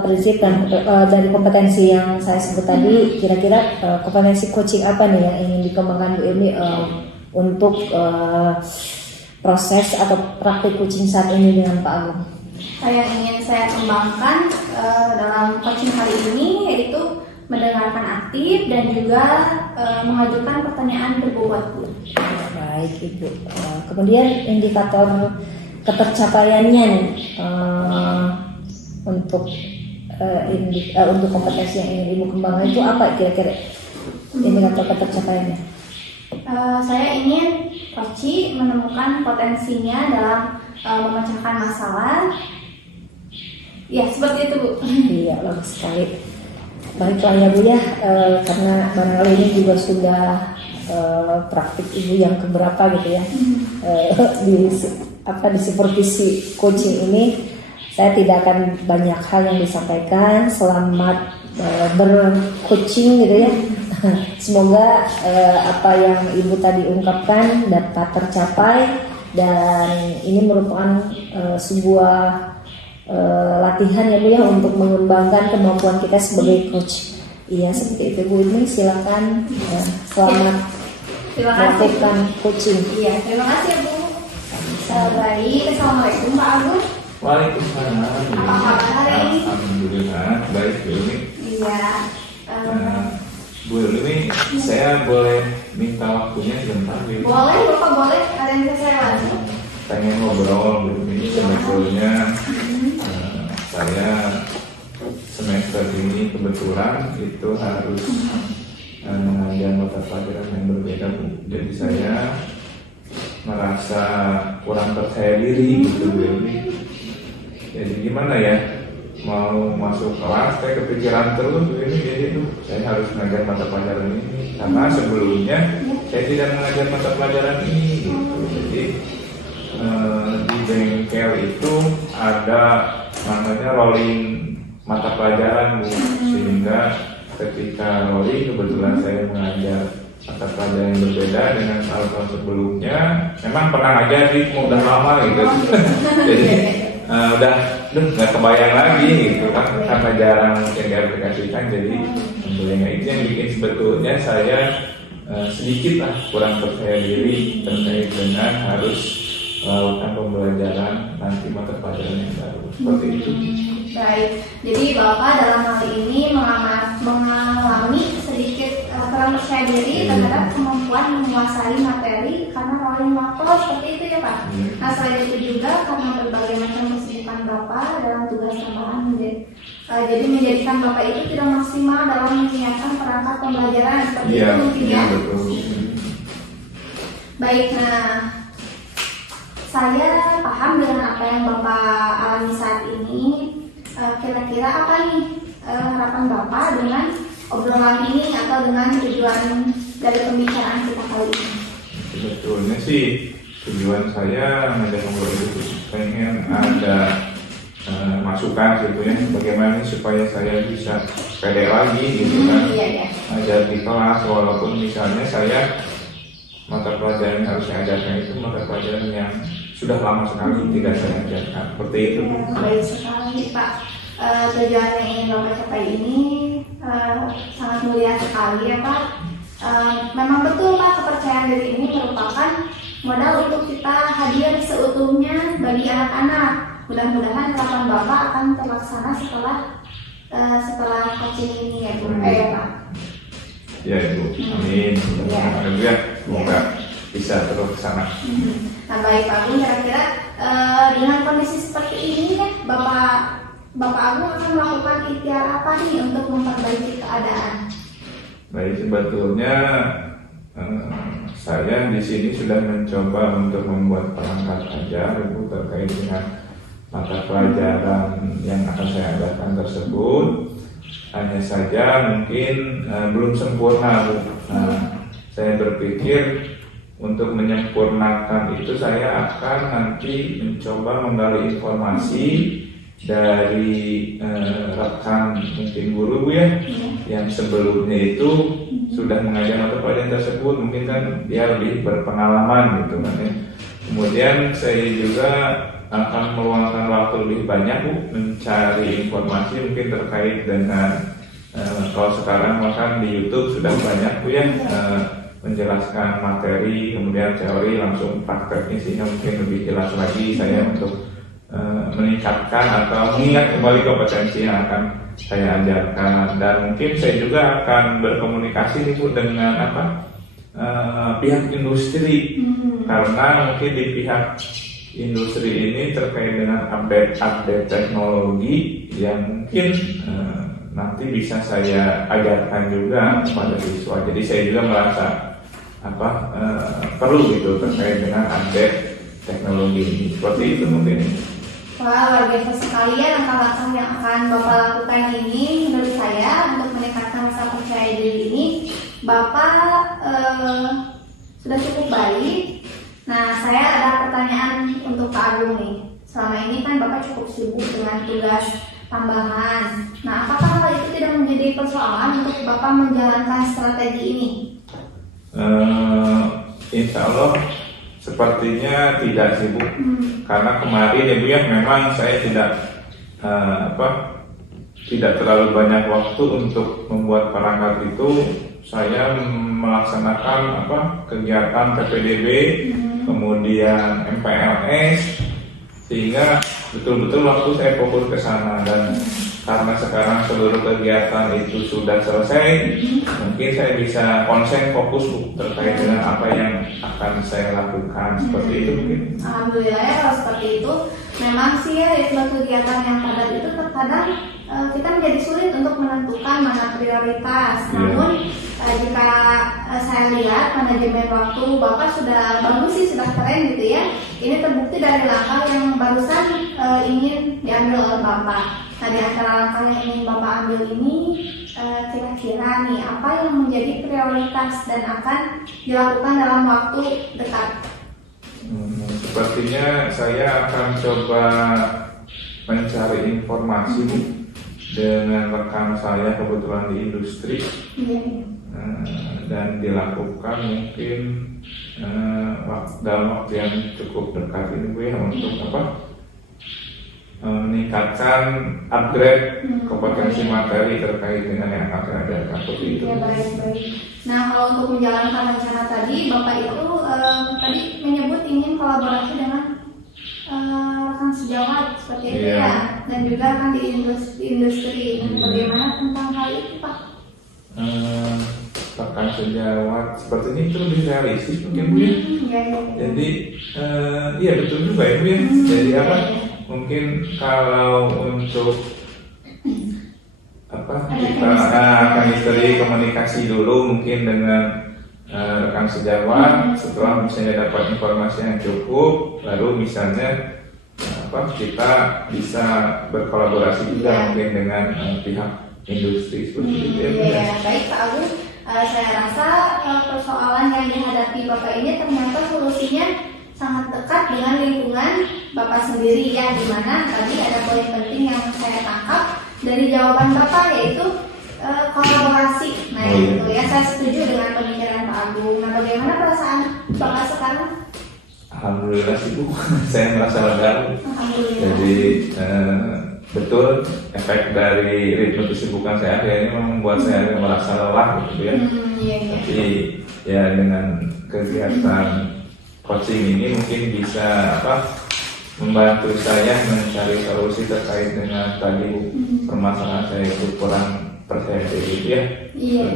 prinsip dan dari kompetensi yang saya sebut tadi, kira-kira kompetensi coaching apa nih yang ingin dikembangkan Bu Ilmi untuk proses atau praktik coaching saat ini dengan Pak Agung? Yang ingin saya kembangkan dalam coaching kali ini yaitu mendengarkan aktif dan juga mengajukan pertanyaan berbobot. Baik Ibu. Kemudian indikator ketercapaiannya nih untuk kompetensi yang ingin Ibu kembangkan itu apa kira-kira indikator ketercapaiannya? Saya ingin coaching menemukan potensinya dalam memecahkan masalah. Ya, seperti itu Bu. Iya, bagus sekali. Baiklah ya Bu ya, karena barangkali ini juga sudah praktik Ibu yang keberapa gitu ya. Di supervisi coaching ini saya tidak akan banyak hal yang disampaikan. Selamat bercoaching gitu ya. Semoga apa yang Ibu tadi ungkapkan dapat tercapai, dan ini merupakan sebuah latihan ya Bu ya untuk mengembangkan kemampuan kita sebagai coach. Iya, seperti itu Bu. Ini silakan selamat melakukan coaching. Iya, terima kasih ya Bu. Baik, assalamualaikum Pak Agung. Waalaikumsalam. Apa kabar hari ini? Alhamdulillah baik Bu Ilmi. Iya. Bu Ilmi, saya boleh minta waktunya sebentar? Boleh Bapak, boleh. Ada yang bisa saya bantu? Pengen ngobrol Bu Ilmi. Sebetulnya saya semester ini kebetulan itu harus mengajar mata pelajaran yang berbeda Bu. Jadi saya merasa kurang percaya diri gitu Bu Ilmi. Jadi gimana ya, mau masuk kelas saya kepikiran terus Bu Ilmi, jadi tuh saya harus mengajar mata pelajaran ini karena sebelumnya saya tidak mengajar mata pelajaran ini gitu. Jadi di bengkel itu ada namanya rolling mata pelajaran Bu, sehingga ketika rolling kebetulan saya mengajar mata pelajaran yang berbeda dengan tahun-tahun sebelumnya. Memang pernah aja sih, udah lama gitu. Jadi udah nggak kebayang lagi gitu kan, karena jarang yang diaplikasikan. Jadi tentunya itu yang bikin sebetulnya saya sedikit lah kurang percaya diri terkait dengan harus melakukan pembelajaran nanti mata pelajaran yang baru seperti itu. Baik, jadi Bapak dalam hal ini mengalami sedikit kurang percaya diri terhadap kemampuan menguasai materi karena paling waktu seperti itu ya Pak. Nah selain itu juga karena berbagai macam kesibukan Bapak dalam tugas tambahan jadi menjadikan Bapak itu tidak maksimal dalam menyiapkan perangkat pembelajaran seperti itu mungkin ya. Betul. Baik, nah saya paham dengan apa yang Bapak alami saat ini. Kira-kira apa nih harapan Bapak dengan obrolan ini atau dengan tujuan dari pembicaraan kita kali ini? Sebetulnya sih tujuan saya ngajak ngobrol itu pengen ada masukan gitu ya, bagaimana supaya saya bisa pede lagi gitu kan, ajar di kelas walaupun misalnya saya mata pelajaran yang harus saya ajarkan itu mata pelajaran yang sudah lama sekali tidak saya ajarkan, seperti itu. Baik sekali Pak, tujuan yang ingin Bapak capai ini sangat mulia sekali ya Pak. Memang betul Pak, kepercayaan diri ini merupakan modal untuk kita hadir seutuhnya bagi anak-anak. Mudah-mudahan harapan Bapak akan terlaksana setelah coaching ini ya Bu. Ya Pak. Ya Ibu, amin. Ya, semoga bisa terus ke sana. Nah baik Pak Agung, kira-kira dengan kondisi seperti ini kan Bapak Agung akan melakukan ikhtiar apa nih untuk memperbaiki keadaan? Baik, sebetulnya saya di sini sudah mencoba untuk membuat perangkat ajar Ibu terkait dengan mata pelajaran yang akan saya ajarkan tersebut. Hanya saja mungkin belum sempurna Bu. Saya berpikir untuk menyempurnakan itu saya akan nanti mencoba menggali informasi dari rekan mungkin guru Bu ya, yang sebelumnya itu sudah mengajar mata pelajaran tersebut, mungkin kan dia lebih berpengalaman gitu kan ya. Kemudian saya juga akan meluangkan waktu lebih banyak Bu mencari informasi mungkin terkait dengan kalau sekarang bahkan di YouTube sudah banyak Bu ya menjelaskan materi, kemudian teori langsung prakteknya sehingga mungkin lebih jelas lagi saya untuk meningkatkan atau mengingat kembali kompetensi yang akan saya ajarkan. Dan mungkin saya juga akan berkomunikasi nih Bu dengan pihak industri, karena mungkin di pihak industri ini terkait dengan update teknologi yang mungkin nanti bisa saya ajarkan juga kepada siswa. Jadi saya juga merasa perlu gitu terkait dengan update teknologi ini. Seperti itu mungkin. Wah, luar biasa sekali ya langkah-langkah yang akan Bapak lakukan ini. Menurut saya untuk meningkatkan rasa percaya diri ini Bapak sudah cukup baik. Nah, saya ada pertanyaan untuk Pak Agung nih. Selama ini kan Bapak cukup sibuk dengan tugas tambahan. Nah, apakah hal itu tidak menjadi persoalan untuk Bapak menjalankan strategi ini? Insya Allah sepertinya tidak sibuk. Karena kemarin ya Bu ya, memang saya tidak terlalu banyak waktu untuk membuat perangkat itu. Saya melaksanakan kegiatan PPDB, kemudian MPLS, sehingga betul-betul waktu saya fokus ke sana. Dan karena sekarang seluruh kegiatan itu sudah selesai, mungkin saya bisa konsen fokus terkait dengan apa yang akan saya lakukan. Seperti itu mungkin. Alhamdulillah ya kalau seperti itu. Memang sih ya ritme kegiatan yang padat itu terkadang kita menjadi sulit untuk menentukan mana prioritas. Namun jika saya lihat manajemen waktu Bapak sudah bagus sih, sudah keren gitu ya. Ini terbukti dari langkah yang barusan ingin diambil oleh Bapak. Nah, di antara langkah yang ingin Bapak ambil ini kira-kira nih apa yang menjadi prioritas dan akan dilakukan dalam waktu dekat? Sepertinya saya akan coba mencari informasi dengan rekan saya kebetulan di industri. dan dilakukan mungkin dalam waktu yang cukup dekat ini Bu ya, untuk meningkatkan upgrade kompetensi materi terkait dengan yang akan saya ajarkan seperti itu. Ya, baik. Nah, kalau untuk menjalankan rencana tadi, Bapak itu tadi menyebut ingin kolaborasi dengan rekan sejawat seperti itu ya, dan juga kan di industri. Bagaimana tentang hal itu, Pak? Rekan sejawat seperti ini itu lebih realistis mungkin Bu ya. Jadi iya betul juga ya Bu ya. Jadi mungkin kalau untuk kita chemistry komunikasi dulu mungkin dengan rekan sejawat, setelah misalnya dapat informasi yang cukup, lalu misalnya kita bisa berkolaborasi juga mungkin dengan pihak industri seperti itu ya. Baik Pak Agung, saya rasa persoalan yang dihadapi Bapak ini ternyata solusinya sangat dekat dengan lingkungan Bapak sendiri ya, dimana tadi ada poin penting yang saya tangkap dari jawaban Bapak, yaitu kolaborasi. Nah itu ya, saya setuju dengan pemikiran Pak Agung. Nah, bagaimana perasaan Bapak sekarang? Alhamdulillah sih Bu, saya merasa lega. Jadi betul efek dari ritme kesibukan saya akhirnya membuat saya merasa lelah gitu ya. Tapi ya dengan kegiatan coaching ini mungkin bisa membantu saya mencari solusi terkait dengan tadi permasalahan saya itu kurang percaya diri ya. Iya.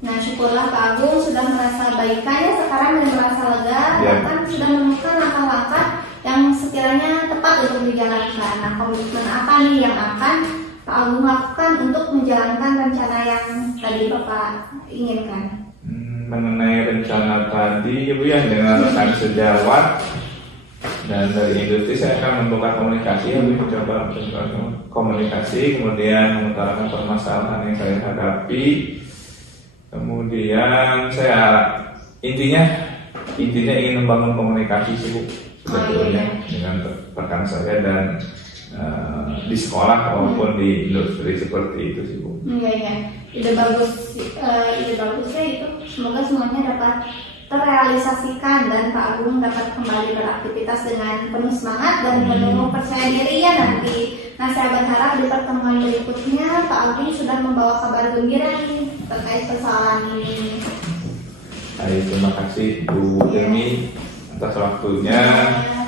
Nah, syukurlah Pak Agung sudah merasa baikan ya sekarang dan merasa lega, bahkan sudah menemukan langkah-langkah yang sekiranya tepat untuk dijalankan. Nah, komitmen apa nih yang akan Pak Agung lakukan untuk menjalankan rencana yang tadi Bapak inginkan? Mengenai rencana tadi Bu ya, dengan rekan sejawat dan dari industri saya akan membuka komunikasi ya Bu, coba komunikasi, kemudian mengutarakan permasalahan yang saya hadapi, kemudian saya intinya ingin membangun komunikasi sih Bu sebetulnya dengan rekan saya dan di sekolah maupun di industri seperti itu sih Bu. Iya. Ide bagusnya itu semoga semuanya dapat terrealisasikan dan Pak Agung dapat kembali beraktivitas dengan penuh semangat dan penuh percaya diri ya nanti. Nah, saya berharap di pertemuan berikutnya Pak Agung sudah membawa kabar gembira nih terkait persoalan ini. Baik, terima kasih Bu Demi atas waktunya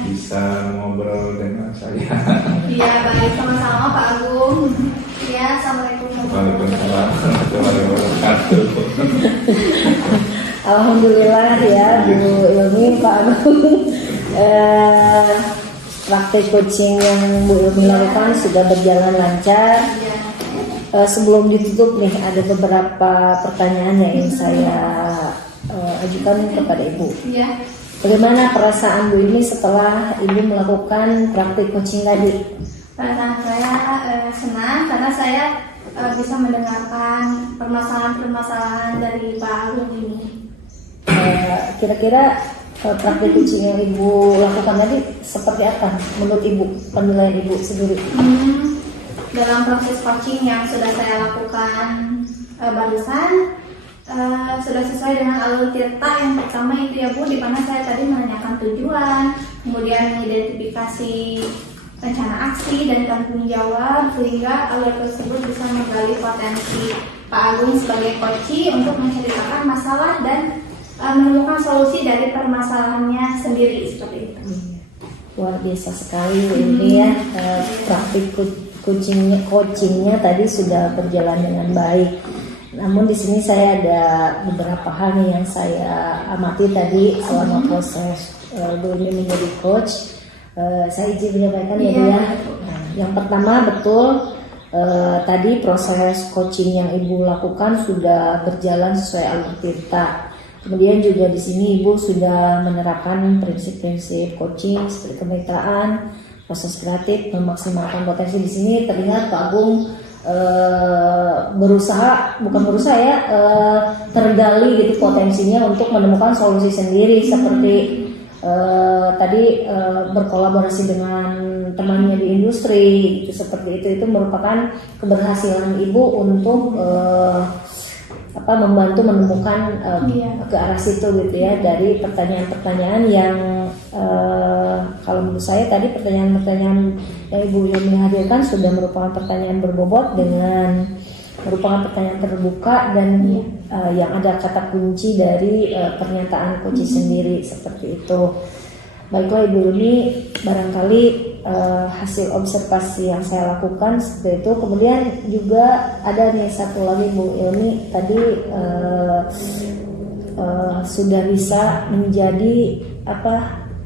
bisa ngobrol dengan saya. Iya, baik, sama-sama Pak Agung. Ya, assalamualaikum warahmatullahi wabarakatuh. Alhamdulillah ya Bu Ilmi, Pak Agung. Praktik coaching yang Bu Ilmi lakukan sudah berjalan lancar. Sebelum ditutup nih, ada beberapa pertanyaan yang ingin saya ajukan kepada Ibu. Bagaimana perasaan Bu Ilmi setelah Ibu melakukan praktik coaching tadi? Perasaan saya senang karena saya bisa mendengarkan permasalahan-permasalahan dari Pak Agung ini. Kira-kira praktik coaching yang Ibu lakukan tadi seperti apa menurut Ibu, penilaian Ibu sendiri? Dalam proses coaching yang sudah saya lakukan barusan sudah sesuai dengan alur cerita yang pertama itu ya Bu, di mana saya tadi menanyakan tujuan, kemudian mengidentifikasi rencana aksi dan tanggung jawab sehingga alur tersebut bisa menggali potensi Pak Agung sebagai coach untuk menceritakan masalah dan menemukan solusi dari permasalahannya sendiri seperti itu. Luar biasa sekali ini ya, praktik coachingnya tadi sudah berjalan dengan baik. Namun di sini saya ada beberapa hal nih yang saya amati tadi selama proses Bu Ilmi menjadi coach. Saya izin menyampaikan ya Bu ya. Nah, yang pertama betul tadi proses coaching yang Ibu lakukan sudah berjalan sesuai alur cerita. Kemudian juga di sini Ibu sudah menerapkan prinsip-prinsip coaching seperti kemitraan, proses kreatif, memaksimalkan potensi. Di sini terlihat Pak Agung tergali gitu potensinya untuk menemukan solusi sendiri seperti tadi berkolaborasi dengan temannya di industri gitu, seperti itu merupakan keberhasilan Ibu untuk membantu menemukan Iya. ke arah situ gitu ya, dari pertanyaan-pertanyaan yang kalau menurut saya tadi pertanyaan-pertanyaan yang Ibu Yomi hadirkan sudah merupakan pertanyaan berbobot dengan merupakan pertanyaan terbuka dan yang ada kata kunci dari pernyataan coach sendiri seperti itu. Baiklah Ibu Yomi, barangkali hasil observasi yang saya lakukan seperti itu. Kemudian juga ada nih satu lagi Bu Yomi, tadi sudah bisa menjadi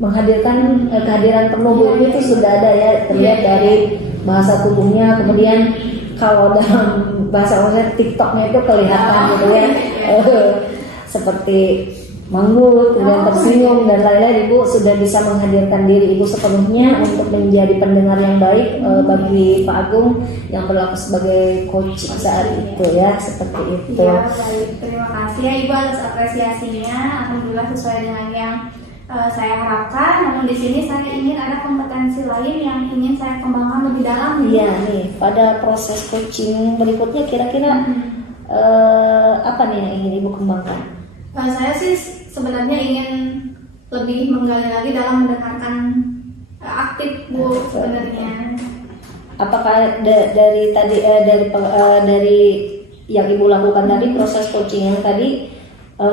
menghadirkan kehadiran penuh Bu Yomi itu sudah ada ya, terlihat dari bahasa tubuhnya. Kemudian kalau dalam bahasa Indonesia TikToknya itu kelihatan gitu ya, seperti manggut, kemudian tersenyum dan lain-lain. Ibu sudah bisa menghadirkan diri Ibu sepenuhnya untuk menjadi pendengar yang baik bagi Pak Agung yang berlaku sebagai coach saat itu ya, seperti itu. Ya, baik. Terima kasih ya Ibu atas apresiasinya. Alhamdulillah sesuai dengan yang saya harapkan. Namun di sini saya ingin ada kompetensi lain yang ingin saya kembangkan lebih dalam. Iya nih, pada proses coaching berikutnya kira-kira apa nih yang ingin Ibu kembangkan? Saya sih sebenarnya ingin lebih menggali lagi dalam mendengarkan aktif Bu sebenarnya. Apakah dari tadi dari yang Ibu lakukan tadi, proses coaching yang tadi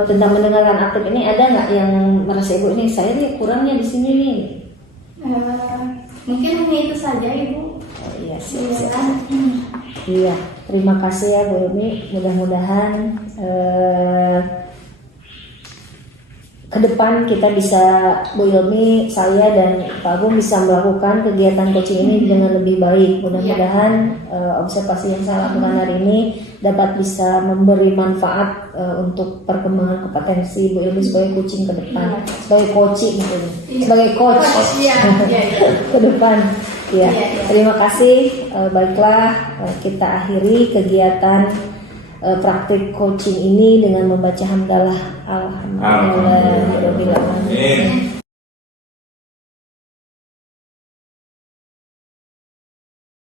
tentang mendengarkan aktif ini, ada nggak yang merasa Ibu ini saya nih kurangnya di sini nih? Mungkin hanya itu saja Ibu. Oh, iya, siap. Iya, terima kasih ya Bu Yomi. Mudah-mudahan ke depan kita bisa, Bu Yomi, saya dan Pak Agung bisa melakukan kegiatan coaching ini dengan lebih baik. Mudah-mudahan observasi yang saya lakukan hari ini dapat bisa memberi manfaat untuk perkembangan kompetensi Bu Yomi sebagai coaching ke depan, sebagai coaching gitu, sebagai coach ke depan. Ya, terima kasih. Baiklah, kita akhiri kegiatan praktik coaching ini dengan membaca hamdalah alhamdulillah.